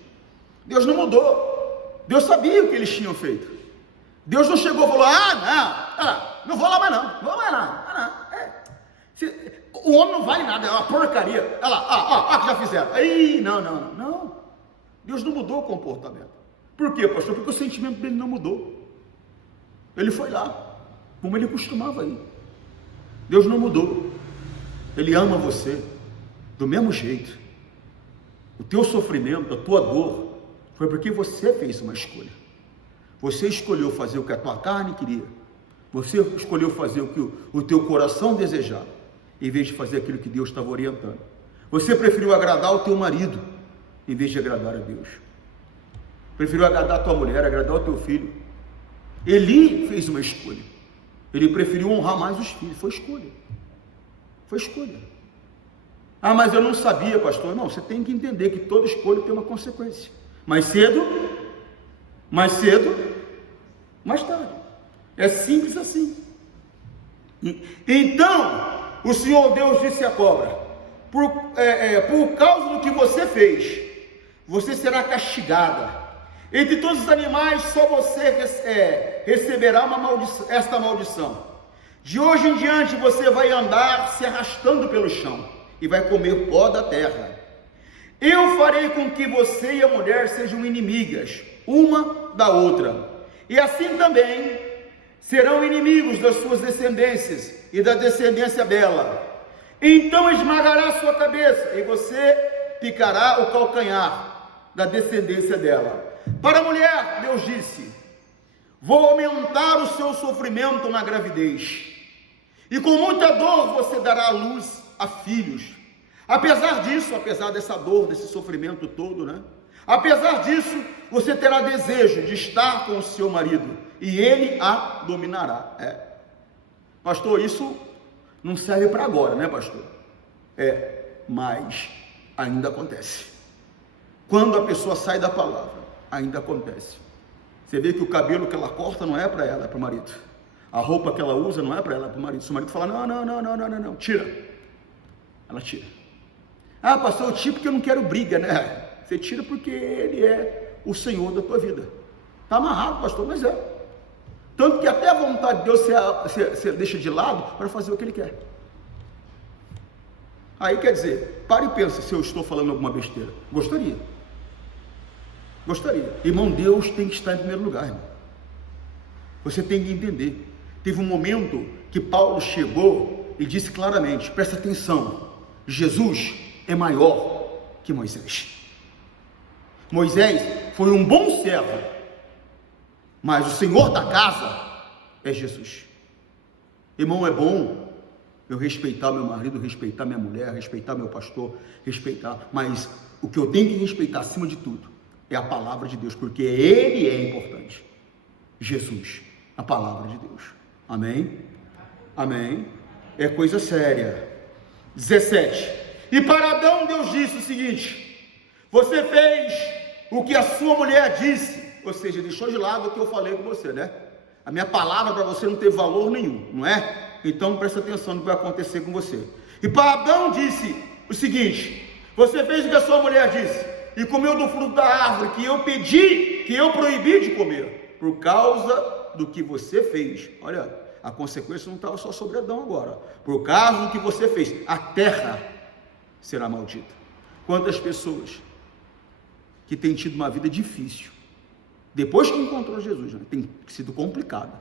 Deus não mudou. Deus sabia o que eles tinham feito. Deus não chegou e falou: não vou lá mais não, não vou mais lá. O homem não vale nada, é uma porcaria. Olha lá, o que já fizeram. Aí, não. Deus não mudou o comportamento. Por quê, pastor? Porque o sentimento dele não mudou. Ele foi lá, como ele costumava ir. Deus não mudou. Ele ama você do mesmo jeito. O teu sofrimento, a tua dor, foi porque você fez uma escolha. Você escolheu fazer o que a tua carne queria. Você escolheu fazer o que o teu coração desejava, em vez de fazer aquilo que Deus estava orientando. Você preferiu agradar o teu marido, em vez de agradar a Deus. Preferiu agradar a tua mulher, agradar o teu filho. Eli fez uma escolha. Ele preferiu honrar mais os filhos. Foi escolha. Foi escolha. Mas eu não sabia, pastor. Não, você tem que entender que toda escolha tem uma consequência. Mais cedo, mais tarde. É simples assim. Então, o Senhor Deus disse à cobra: por causa do que você fez, você será castigada. Entre todos os animais, só você receberá esta maldição. De hoje em diante, você vai andar se arrastando pelo chão e vai comer pó da terra. Eu farei com que você e a mulher sejam inimigas, uma da outra. E assim também serão inimigos das suas descendências e da descendência dela. Então esmagará sua cabeça e você picará o calcanhar da descendência dela. Para a mulher, Deus disse: vou aumentar o seu sofrimento na gravidez, e com muita dor você dará à luz a filhos. Apesar disso, apesar dessa dor, desse sofrimento todo, né? Apesar disso, você terá desejo de estar com o seu marido, e ele a dominará. Pastor, isso não serve para agora, né, pastor? Mas ainda acontece. Quando a pessoa sai da palavra, ainda acontece. Você vê que o cabelo que ela corta não é para ela, é para o marido. A roupa que ela usa não é para ela, é para o marido. Se o marido fala: não, tira. Ela tira. Pastor, eu tiro porque eu não quero briga, né? Você tira porque ele é o Senhor da tua vida. Está amarrado, pastor, mas é. Tanto que até a vontade de Deus você deixa de lado para fazer o que ele quer. Aí quer dizer, para e pensa se eu estou falando alguma besteira. Gostaria. Irmão, Deus tem que estar em primeiro lugar, irmão. Você tem que entender. Teve um momento que Paulo chegou e disse claramente: presta atenção, Jesus é maior que Moisés. Moisés foi um bom servo, mas o Senhor da casa é Jesus. Irmão, é bom eu respeitar meu marido, respeitar minha mulher, respeitar meu pastor, mas o que eu tenho que respeitar acima de tudo é a palavra de Deus, porque ele é importante. Jesus, a palavra de Deus. Amém? É coisa séria. 17. E para Adão Deus disse o seguinte: você fez o que a sua mulher disse, ou seja, deixou de lado o que eu falei com você, né? A minha palavra para você não teve valor nenhum, não é? Então presta atenção no que vai acontecer com você. E para Adão disse o seguinte: você fez o que a sua mulher disse e comeu do fruto da árvore que eu proibi de comer, por causa do que você fez. Olha, a consequência não estava só sobre Adão agora. Por causa do que você fez, a terra será maldita. Quantas pessoas que têm tido uma vida difícil, depois que encontrou Jesus, né? Tem sido complicada.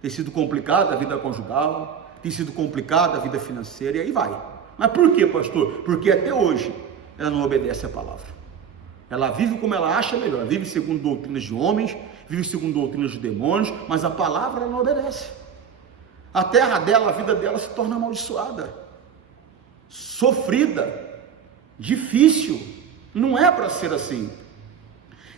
Tem sido complicada a vida conjugal, tem sido complicada a vida financeira, e aí vai. Mas por quê, pastor? Porque até hoje ela não obedece à palavra. Ela vive como ela acha melhor, ela vive segundo doutrinas de homens, vive segundo doutrinas de demônios, mas a palavra ela não obedece. A terra dela, a vida dela se torna amaldiçoada, sofrida, difícil. Não é para ser assim.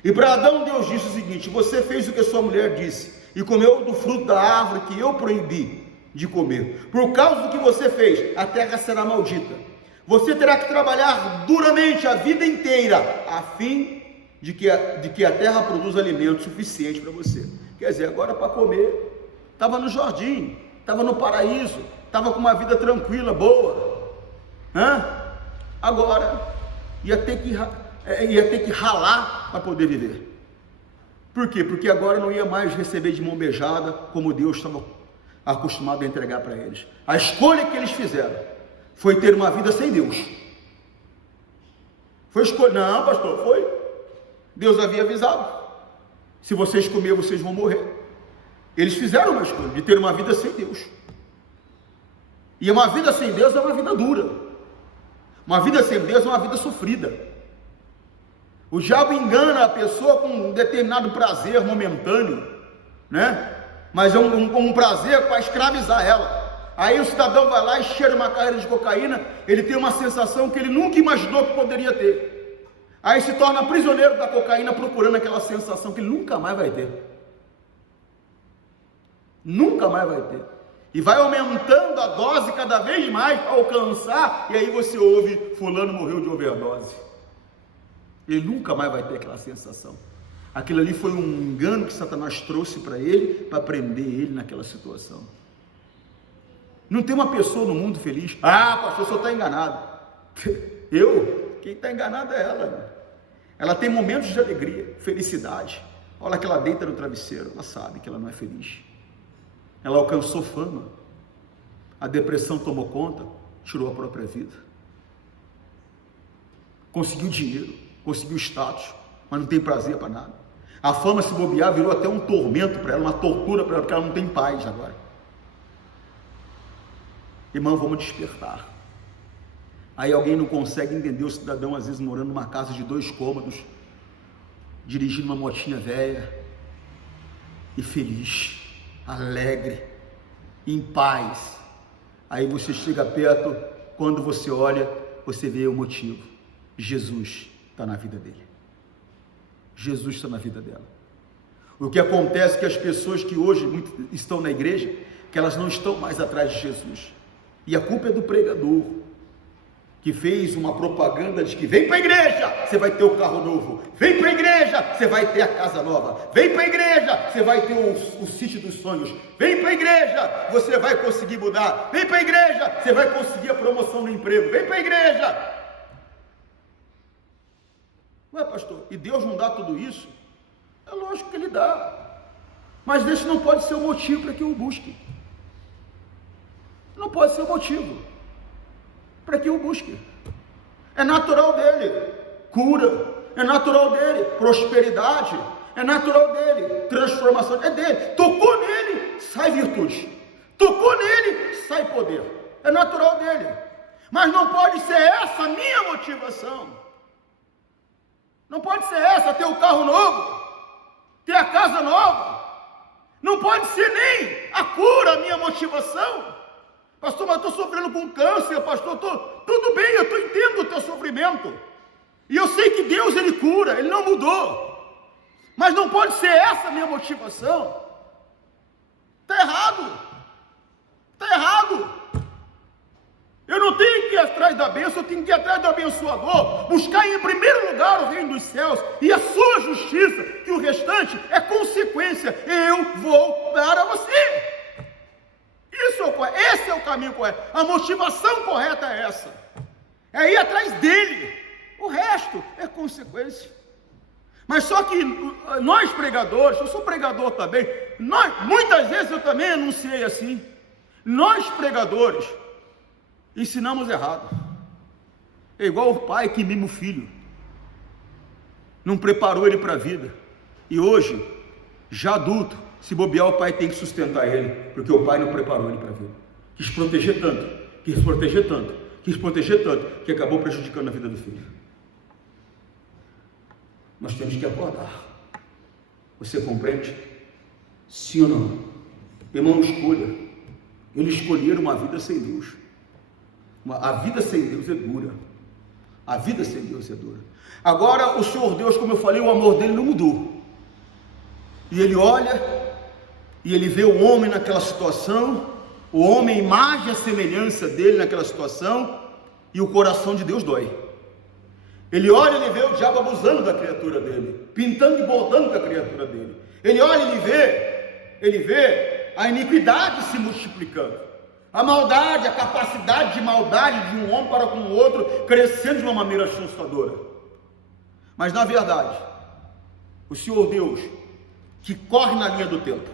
E para Adão Deus disse o seguinte: você fez o que a sua mulher disse e comeu do fruto da árvore que eu proibi de comer. Por causa do que você fez, a terra será maldita. Você terá que trabalhar duramente a vida inteira, a fim de que a terra produza alimento suficiente para você. Quer dizer, agora para comer, estava no jardim, estava no paraíso, estava com uma vida tranquila, boa. Agora ia ter que ralar para poder viver. Por quê? Porque agora não ia mais receber de mão beijada, como Deus estava acostumado a entregar para eles. A escolha que eles fizeram foi ter uma vida sem Deus. Foi escolha? Não, pastor, foi. Deus havia avisado: se vocês comerem, vocês vão morrer. Eles fizeram uma escolha de ter uma vida sem Deus. E uma vida sem Deus é uma vida dura. Uma vida sem Deus é uma vida sofrida. O diabo engana a pessoa com um determinado prazer momentâneo, né? Mas é um prazer para escravizar ela. Aí o cidadão vai lá e cheira uma carreira de cocaína, ele tem uma sensação que ele nunca imaginou que poderia ter. Aí se torna prisioneiro da cocaína, procurando aquela sensação que ele nunca mais vai ter. Nunca mais vai ter. E vai aumentando a dose cada vez mais para alcançar, e aí você ouve: fulano morreu de overdose. Ele nunca mais vai ter aquela sensação. Aquilo ali foi um engano que Satanás trouxe para ele, para prender ele naquela situação. Não tem uma pessoa no mundo feliz. Ah, pastor, o senhor está enganado. Quem está enganado é ela. Ela tem momentos de alegria, felicidade. Olha que ela deita no travesseiro, ela sabe que ela não é feliz. Ela alcançou fama, a depressão tomou conta, tirou a própria vida. Conseguiu dinheiro, conseguiu status, mas não tem prazer para nada. A fama, se bobear, virou até um tormento para ela, uma tortura para ela, porque ela não tem paz agora. Irmão, vamos despertar. Aí alguém não consegue entender o cidadão, às vezes morando numa casa de 2 cômodos, dirigindo uma motinha velha, e feliz, alegre, em paz. Aí você chega perto, quando você olha, você vê o motivo: Jesus está na vida dele. Jesus está na vida dela. O que acontece é que as pessoas que hoje estão na igreja, que elas não estão mais atrás de Jesus, e a culpa é do pregador, que fez uma propaganda de que vem para a igreja, você vai ter o carro novo, vem para a igreja, você vai ter a casa nova, vem para a igreja, você vai ter o sítio dos sonhos, vem para a igreja, você vai conseguir mudar, vem para a igreja, você vai conseguir a promoção no emprego, vem para a igreja. Ué, pastor, e Deus não dá tudo isso? É lógico que Ele dá, mas esse não pode ser o motivo para que eu o busque. Não pode ser o motivo para que eu o busque. É natural dele cura, é natural dele prosperidade, é natural dele transformação, é dele. Tocou nele, sai virtude, tocou nele, sai poder, é natural dele. Mas não pode ser essa a minha motivação. Não pode ser essa, ter o carro novo, ter a casa nova. Não pode ser nem a cura a minha motivação. Pastor, mas eu estou sofrendo com câncer, pastor, tudo bem, eu entendo o teu sofrimento. E eu sei que Deus, Ele cura, Ele não mudou. Mas não pode ser essa a minha motivação. Está errado. Está errado. Eu não tenho que ir atrás da bênção, eu tenho que ir atrás do abençoador, buscar em primeiro lugar o reino dos céus e a sua justiça, que o restante é consequência. Eu vou dar a você. Esse é o caminho correto. A motivação correta é essa. É ir atrás dele. O resto é consequência. Mas só que nós pregadores, eu sou pregador também, muitas vezes eu também anunciei assim. Nós pregadores ensinamos errado. É igual o pai que mima o filho, não preparou ele para a vida, e hoje, já adulto, se bobear, o pai tem que sustentar ele, porque o pai não preparou ele para a vida. Quis proteger tanto, que acabou prejudicando a vida do filho. Nós temos que acordar. Você compreende? Sim ou não? Irmão, escolha. Eles escolheram uma vida sem Deus. A vida sem Deus é dura. A vida sem Deus é dura. Agora, o Senhor Deus, como eu falei, o amor dele não mudou. E ele olha, e ele vê o homem naquela situação, o homem, imagem e semelhança dele naquela situação, e o coração de Deus dói. Ele olha, ele vê o diabo abusando da criatura dele, pintando e bordando com a criatura dele. Ele olha, ele vê a iniquidade se multiplicando, a maldade, a capacidade de maldade de um homem para com o outro crescendo de uma maneira assustadora. Mas na verdade, o Senhor Deus, que corre na linha do tempo,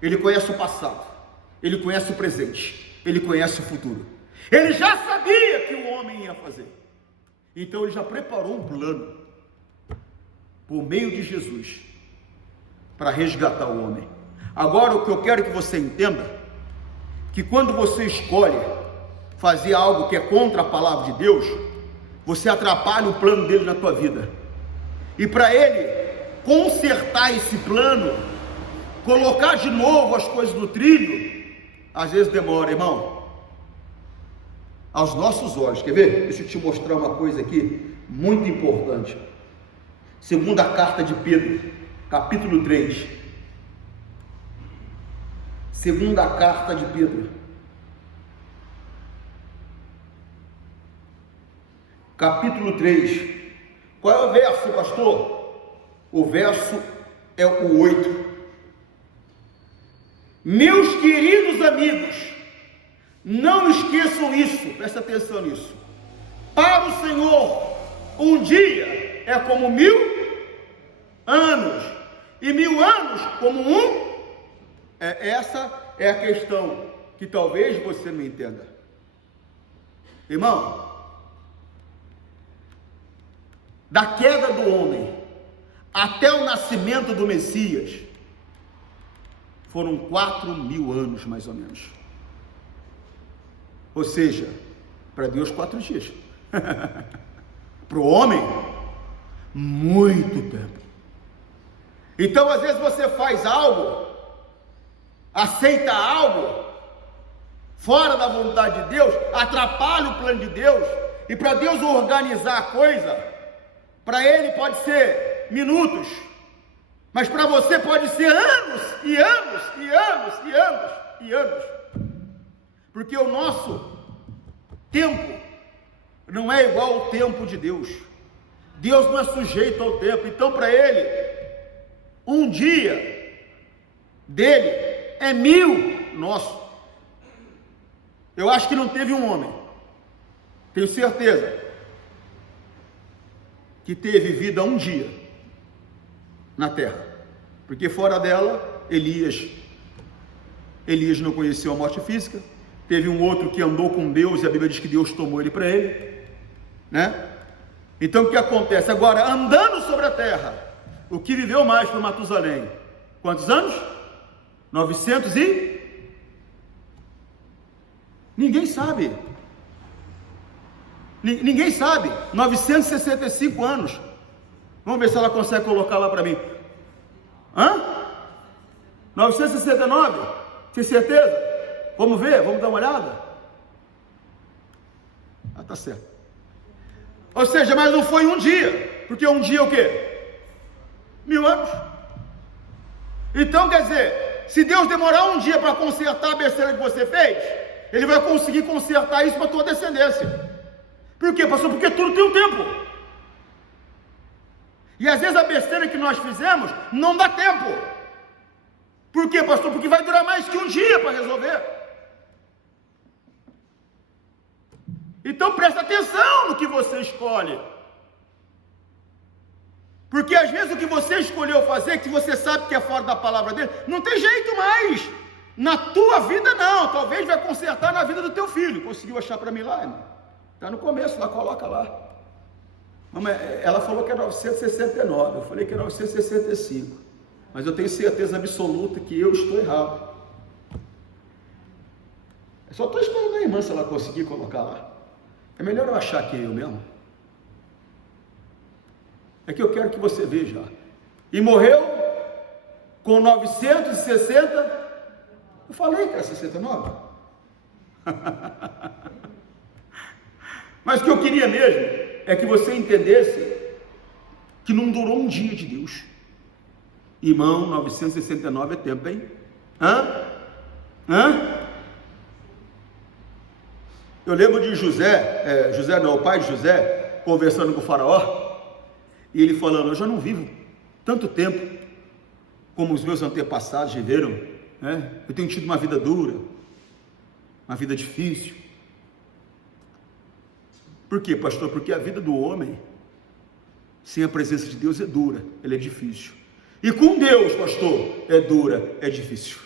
Ele conhece o passado, Ele conhece o presente, Ele conhece o futuro. Ele já sabia que o homem ia fazer, então Ele já preparou um plano, por meio de Jesus, para resgatar o homem. Agora o que eu quero que você entenda, que quando você escolhe fazer algo que é contra a palavra de Deus, você atrapalha o plano dele na tua vida. E para ele consertar esse plano, colocar de novo as coisas no trilho, às vezes demora, irmão. Aos nossos olhos, quer ver? Deixa eu te mostrar uma coisa aqui, muito importante. Segunda carta de Pedro, capítulo 3. Segunda carta de Pedro, capítulo 3. Qual é o verso, pastor? O verso é o 8. Meus queridos amigos, não esqueçam isso, presta atenção nisso. Para o Senhor, um dia é como 1000 anos, e 1000 anos como um. Essa é a questão que talvez você não entenda. Irmão, da queda do homem até o nascimento do Messias, foram 4000 anos mais ou menos. Ou seja, para Deus 4 dias. Para o homem, muito tempo. Então às vezes você faz algo, aceita algo fora da vontade de Deus, atrapalha o plano de Deus, e para Deus organizar a coisa, para Ele pode ser minutos, mas para você pode ser anos, e anos, e anos, e anos, e anos, porque o nosso tempo não é igual ao tempo de Deus. Deus não é sujeito ao tempo, então para Ele, um dia dele é 1000 nosso. Eu acho que não teve um homem, tenho certeza, que teve vida um dia na terra, porque fora dela, Elias não conheceu a morte física. Teve um outro que andou com Deus, e a Bíblia diz que Deus tomou ele para ele, né? Então o que acontece? Agora, andando sobre a terra, o que viveu mais foi Matusalém. Quantos anos? 900 e... Ninguém sabe. Ninguém sabe. 965 anos. Vamos ver se ela consegue colocar lá para mim. 969? Tem certeza? Vamos ver? Vamos dar uma olhada? Tá certo. Ou seja, mas não foi um dia. Porque um dia é o quê? 1000 anos. Então quer dizer, se Deus demorar um dia para consertar a besteira que você fez, Ele vai conseguir consertar isso para a tua descendência. Por quê, pastor? Porque tudo tem um tempo. E às vezes a besteira que nós fizemos não dá tempo. Por quê, pastor? Porque vai durar mais que um dia para resolver. Então presta atenção no que você escolhe. Porque às vezes o que você escolheu fazer, que você sabe que é fora da palavra dele, não tem jeito mais. Na tua vida não, talvez vai consertar na vida do teu filho. Conseguiu achar para mim lá, irmão? Está no começo, lá, coloca lá. Ela falou que é 969, eu falei que é 965. Mas eu tenho certeza absoluta que eu estou errado. Eu só estou esperando a irmã se ela conseguir colocar lá. É melhor eu achar que é eu mesmo. É que eu quero que você veja. E morreu com 960. Eu falei que era 69. Mas o que eu queria mesmo é que você entendesse que não durou um dia de Deus. Irmão, 969 é tempo, hein? Eu lembro de José, o pai de José, conversando com o faraó, e ele falando: eu já não vivo tanto tempo como os meus antepassados viveram. Eu tenho tido uma vida dura, uma vida difícil. Por quê, pastor? Porque a vida do homem, sem a presença de Deus, é dura, ela é difícil. E com Deus, pastor, é dura, é difícil.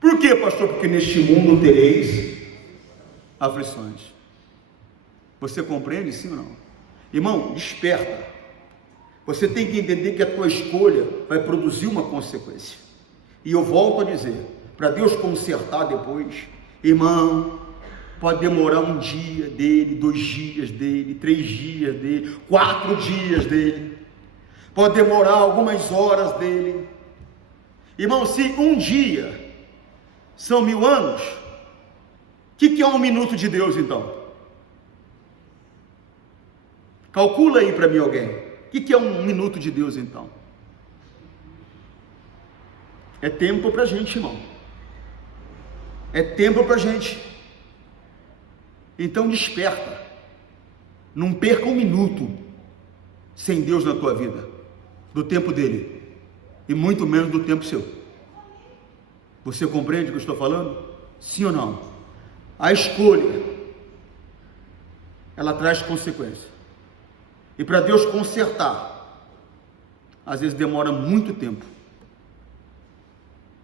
Por quê, pastor? Porque neste mundo tereis aflições. Você compreende, sim ou não? Irmão, desperta. Você tem que entender que a tua escolha vai produzir uma consequência. E eu volto a dizer, para Deus consertar depois, irmão, pode demorar um dia dele, 2 dias dele, 3 dias dele, 4 dias dele. Pode demorar algumas horas dele. Irmão, se um dia são 1000 anos, o que é 1 minuto de Deus então? Calcula aí para mim alguém. O que é 1 minuto de Deus então? É tempo para a gente, irmão. É tempo para a gente. Então desperta. Não perca 1 minuto sem Deus na tua vida, do tempo dele, e muito menos do tempo seu. Você compreende o que eu estou falando? Sim ou não? A escolha, ela traz consequência. E para Deus consertar, às vezes demora muito tempo,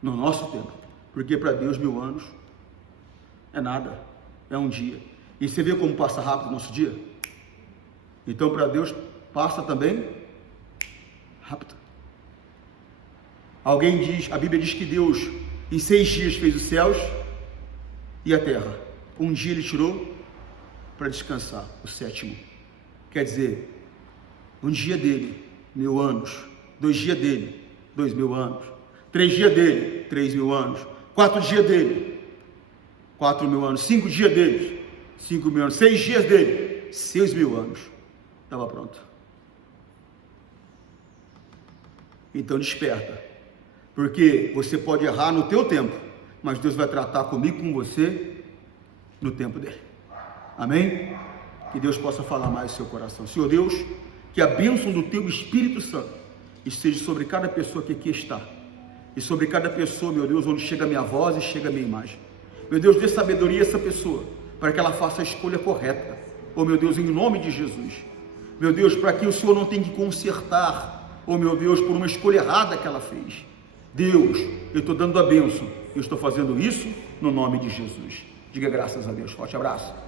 no nosso tempo, porque para Deus 1000 anos é nada, é um dia. E você vê como passa rápido o nosso dia? Então para Deus passa também rápido. Alguém diz, a Bíblia diz que Deus em 6 dias fez os céus e a terra. Um dia ele tirou para descansar, o 7º. Quer dizer, um dia dele, 1000 anos. 2 dias dele, 2000 anos. 3 dias dele, 3000 anos. 4 dias dele, 4000 anos. 5 dias dele, 5000 anos. 6 dias dele, 6000 anos. Estava pronto. Então desperta, porque você pode errar no teu tempo, mas Deus vai tratar comigo, com você, no tempo dele. Amém? Que Deus possa falar mais no seu coração. Senhor Deus, que a bênção do teu Espírito Santo esteja sobre cada pessoa que aqui está, e sobre cada pessoa, meu Deus, onde chega a minha voz e chega a minha imagem. Meu Deus, dê sabedoria a essa pessoa, para que ela faça a escolha correta. Oh meu Deus, em nome de Jesus. Meu Deus, para que o Senhor não tenha que consertar, oh meu Deus, por uma escolha errada que ela fez. Deus, eu estou dando a bênção, eu estou fazendo isso no nome de Jesus. Diga graças a Deus. Forte abraço.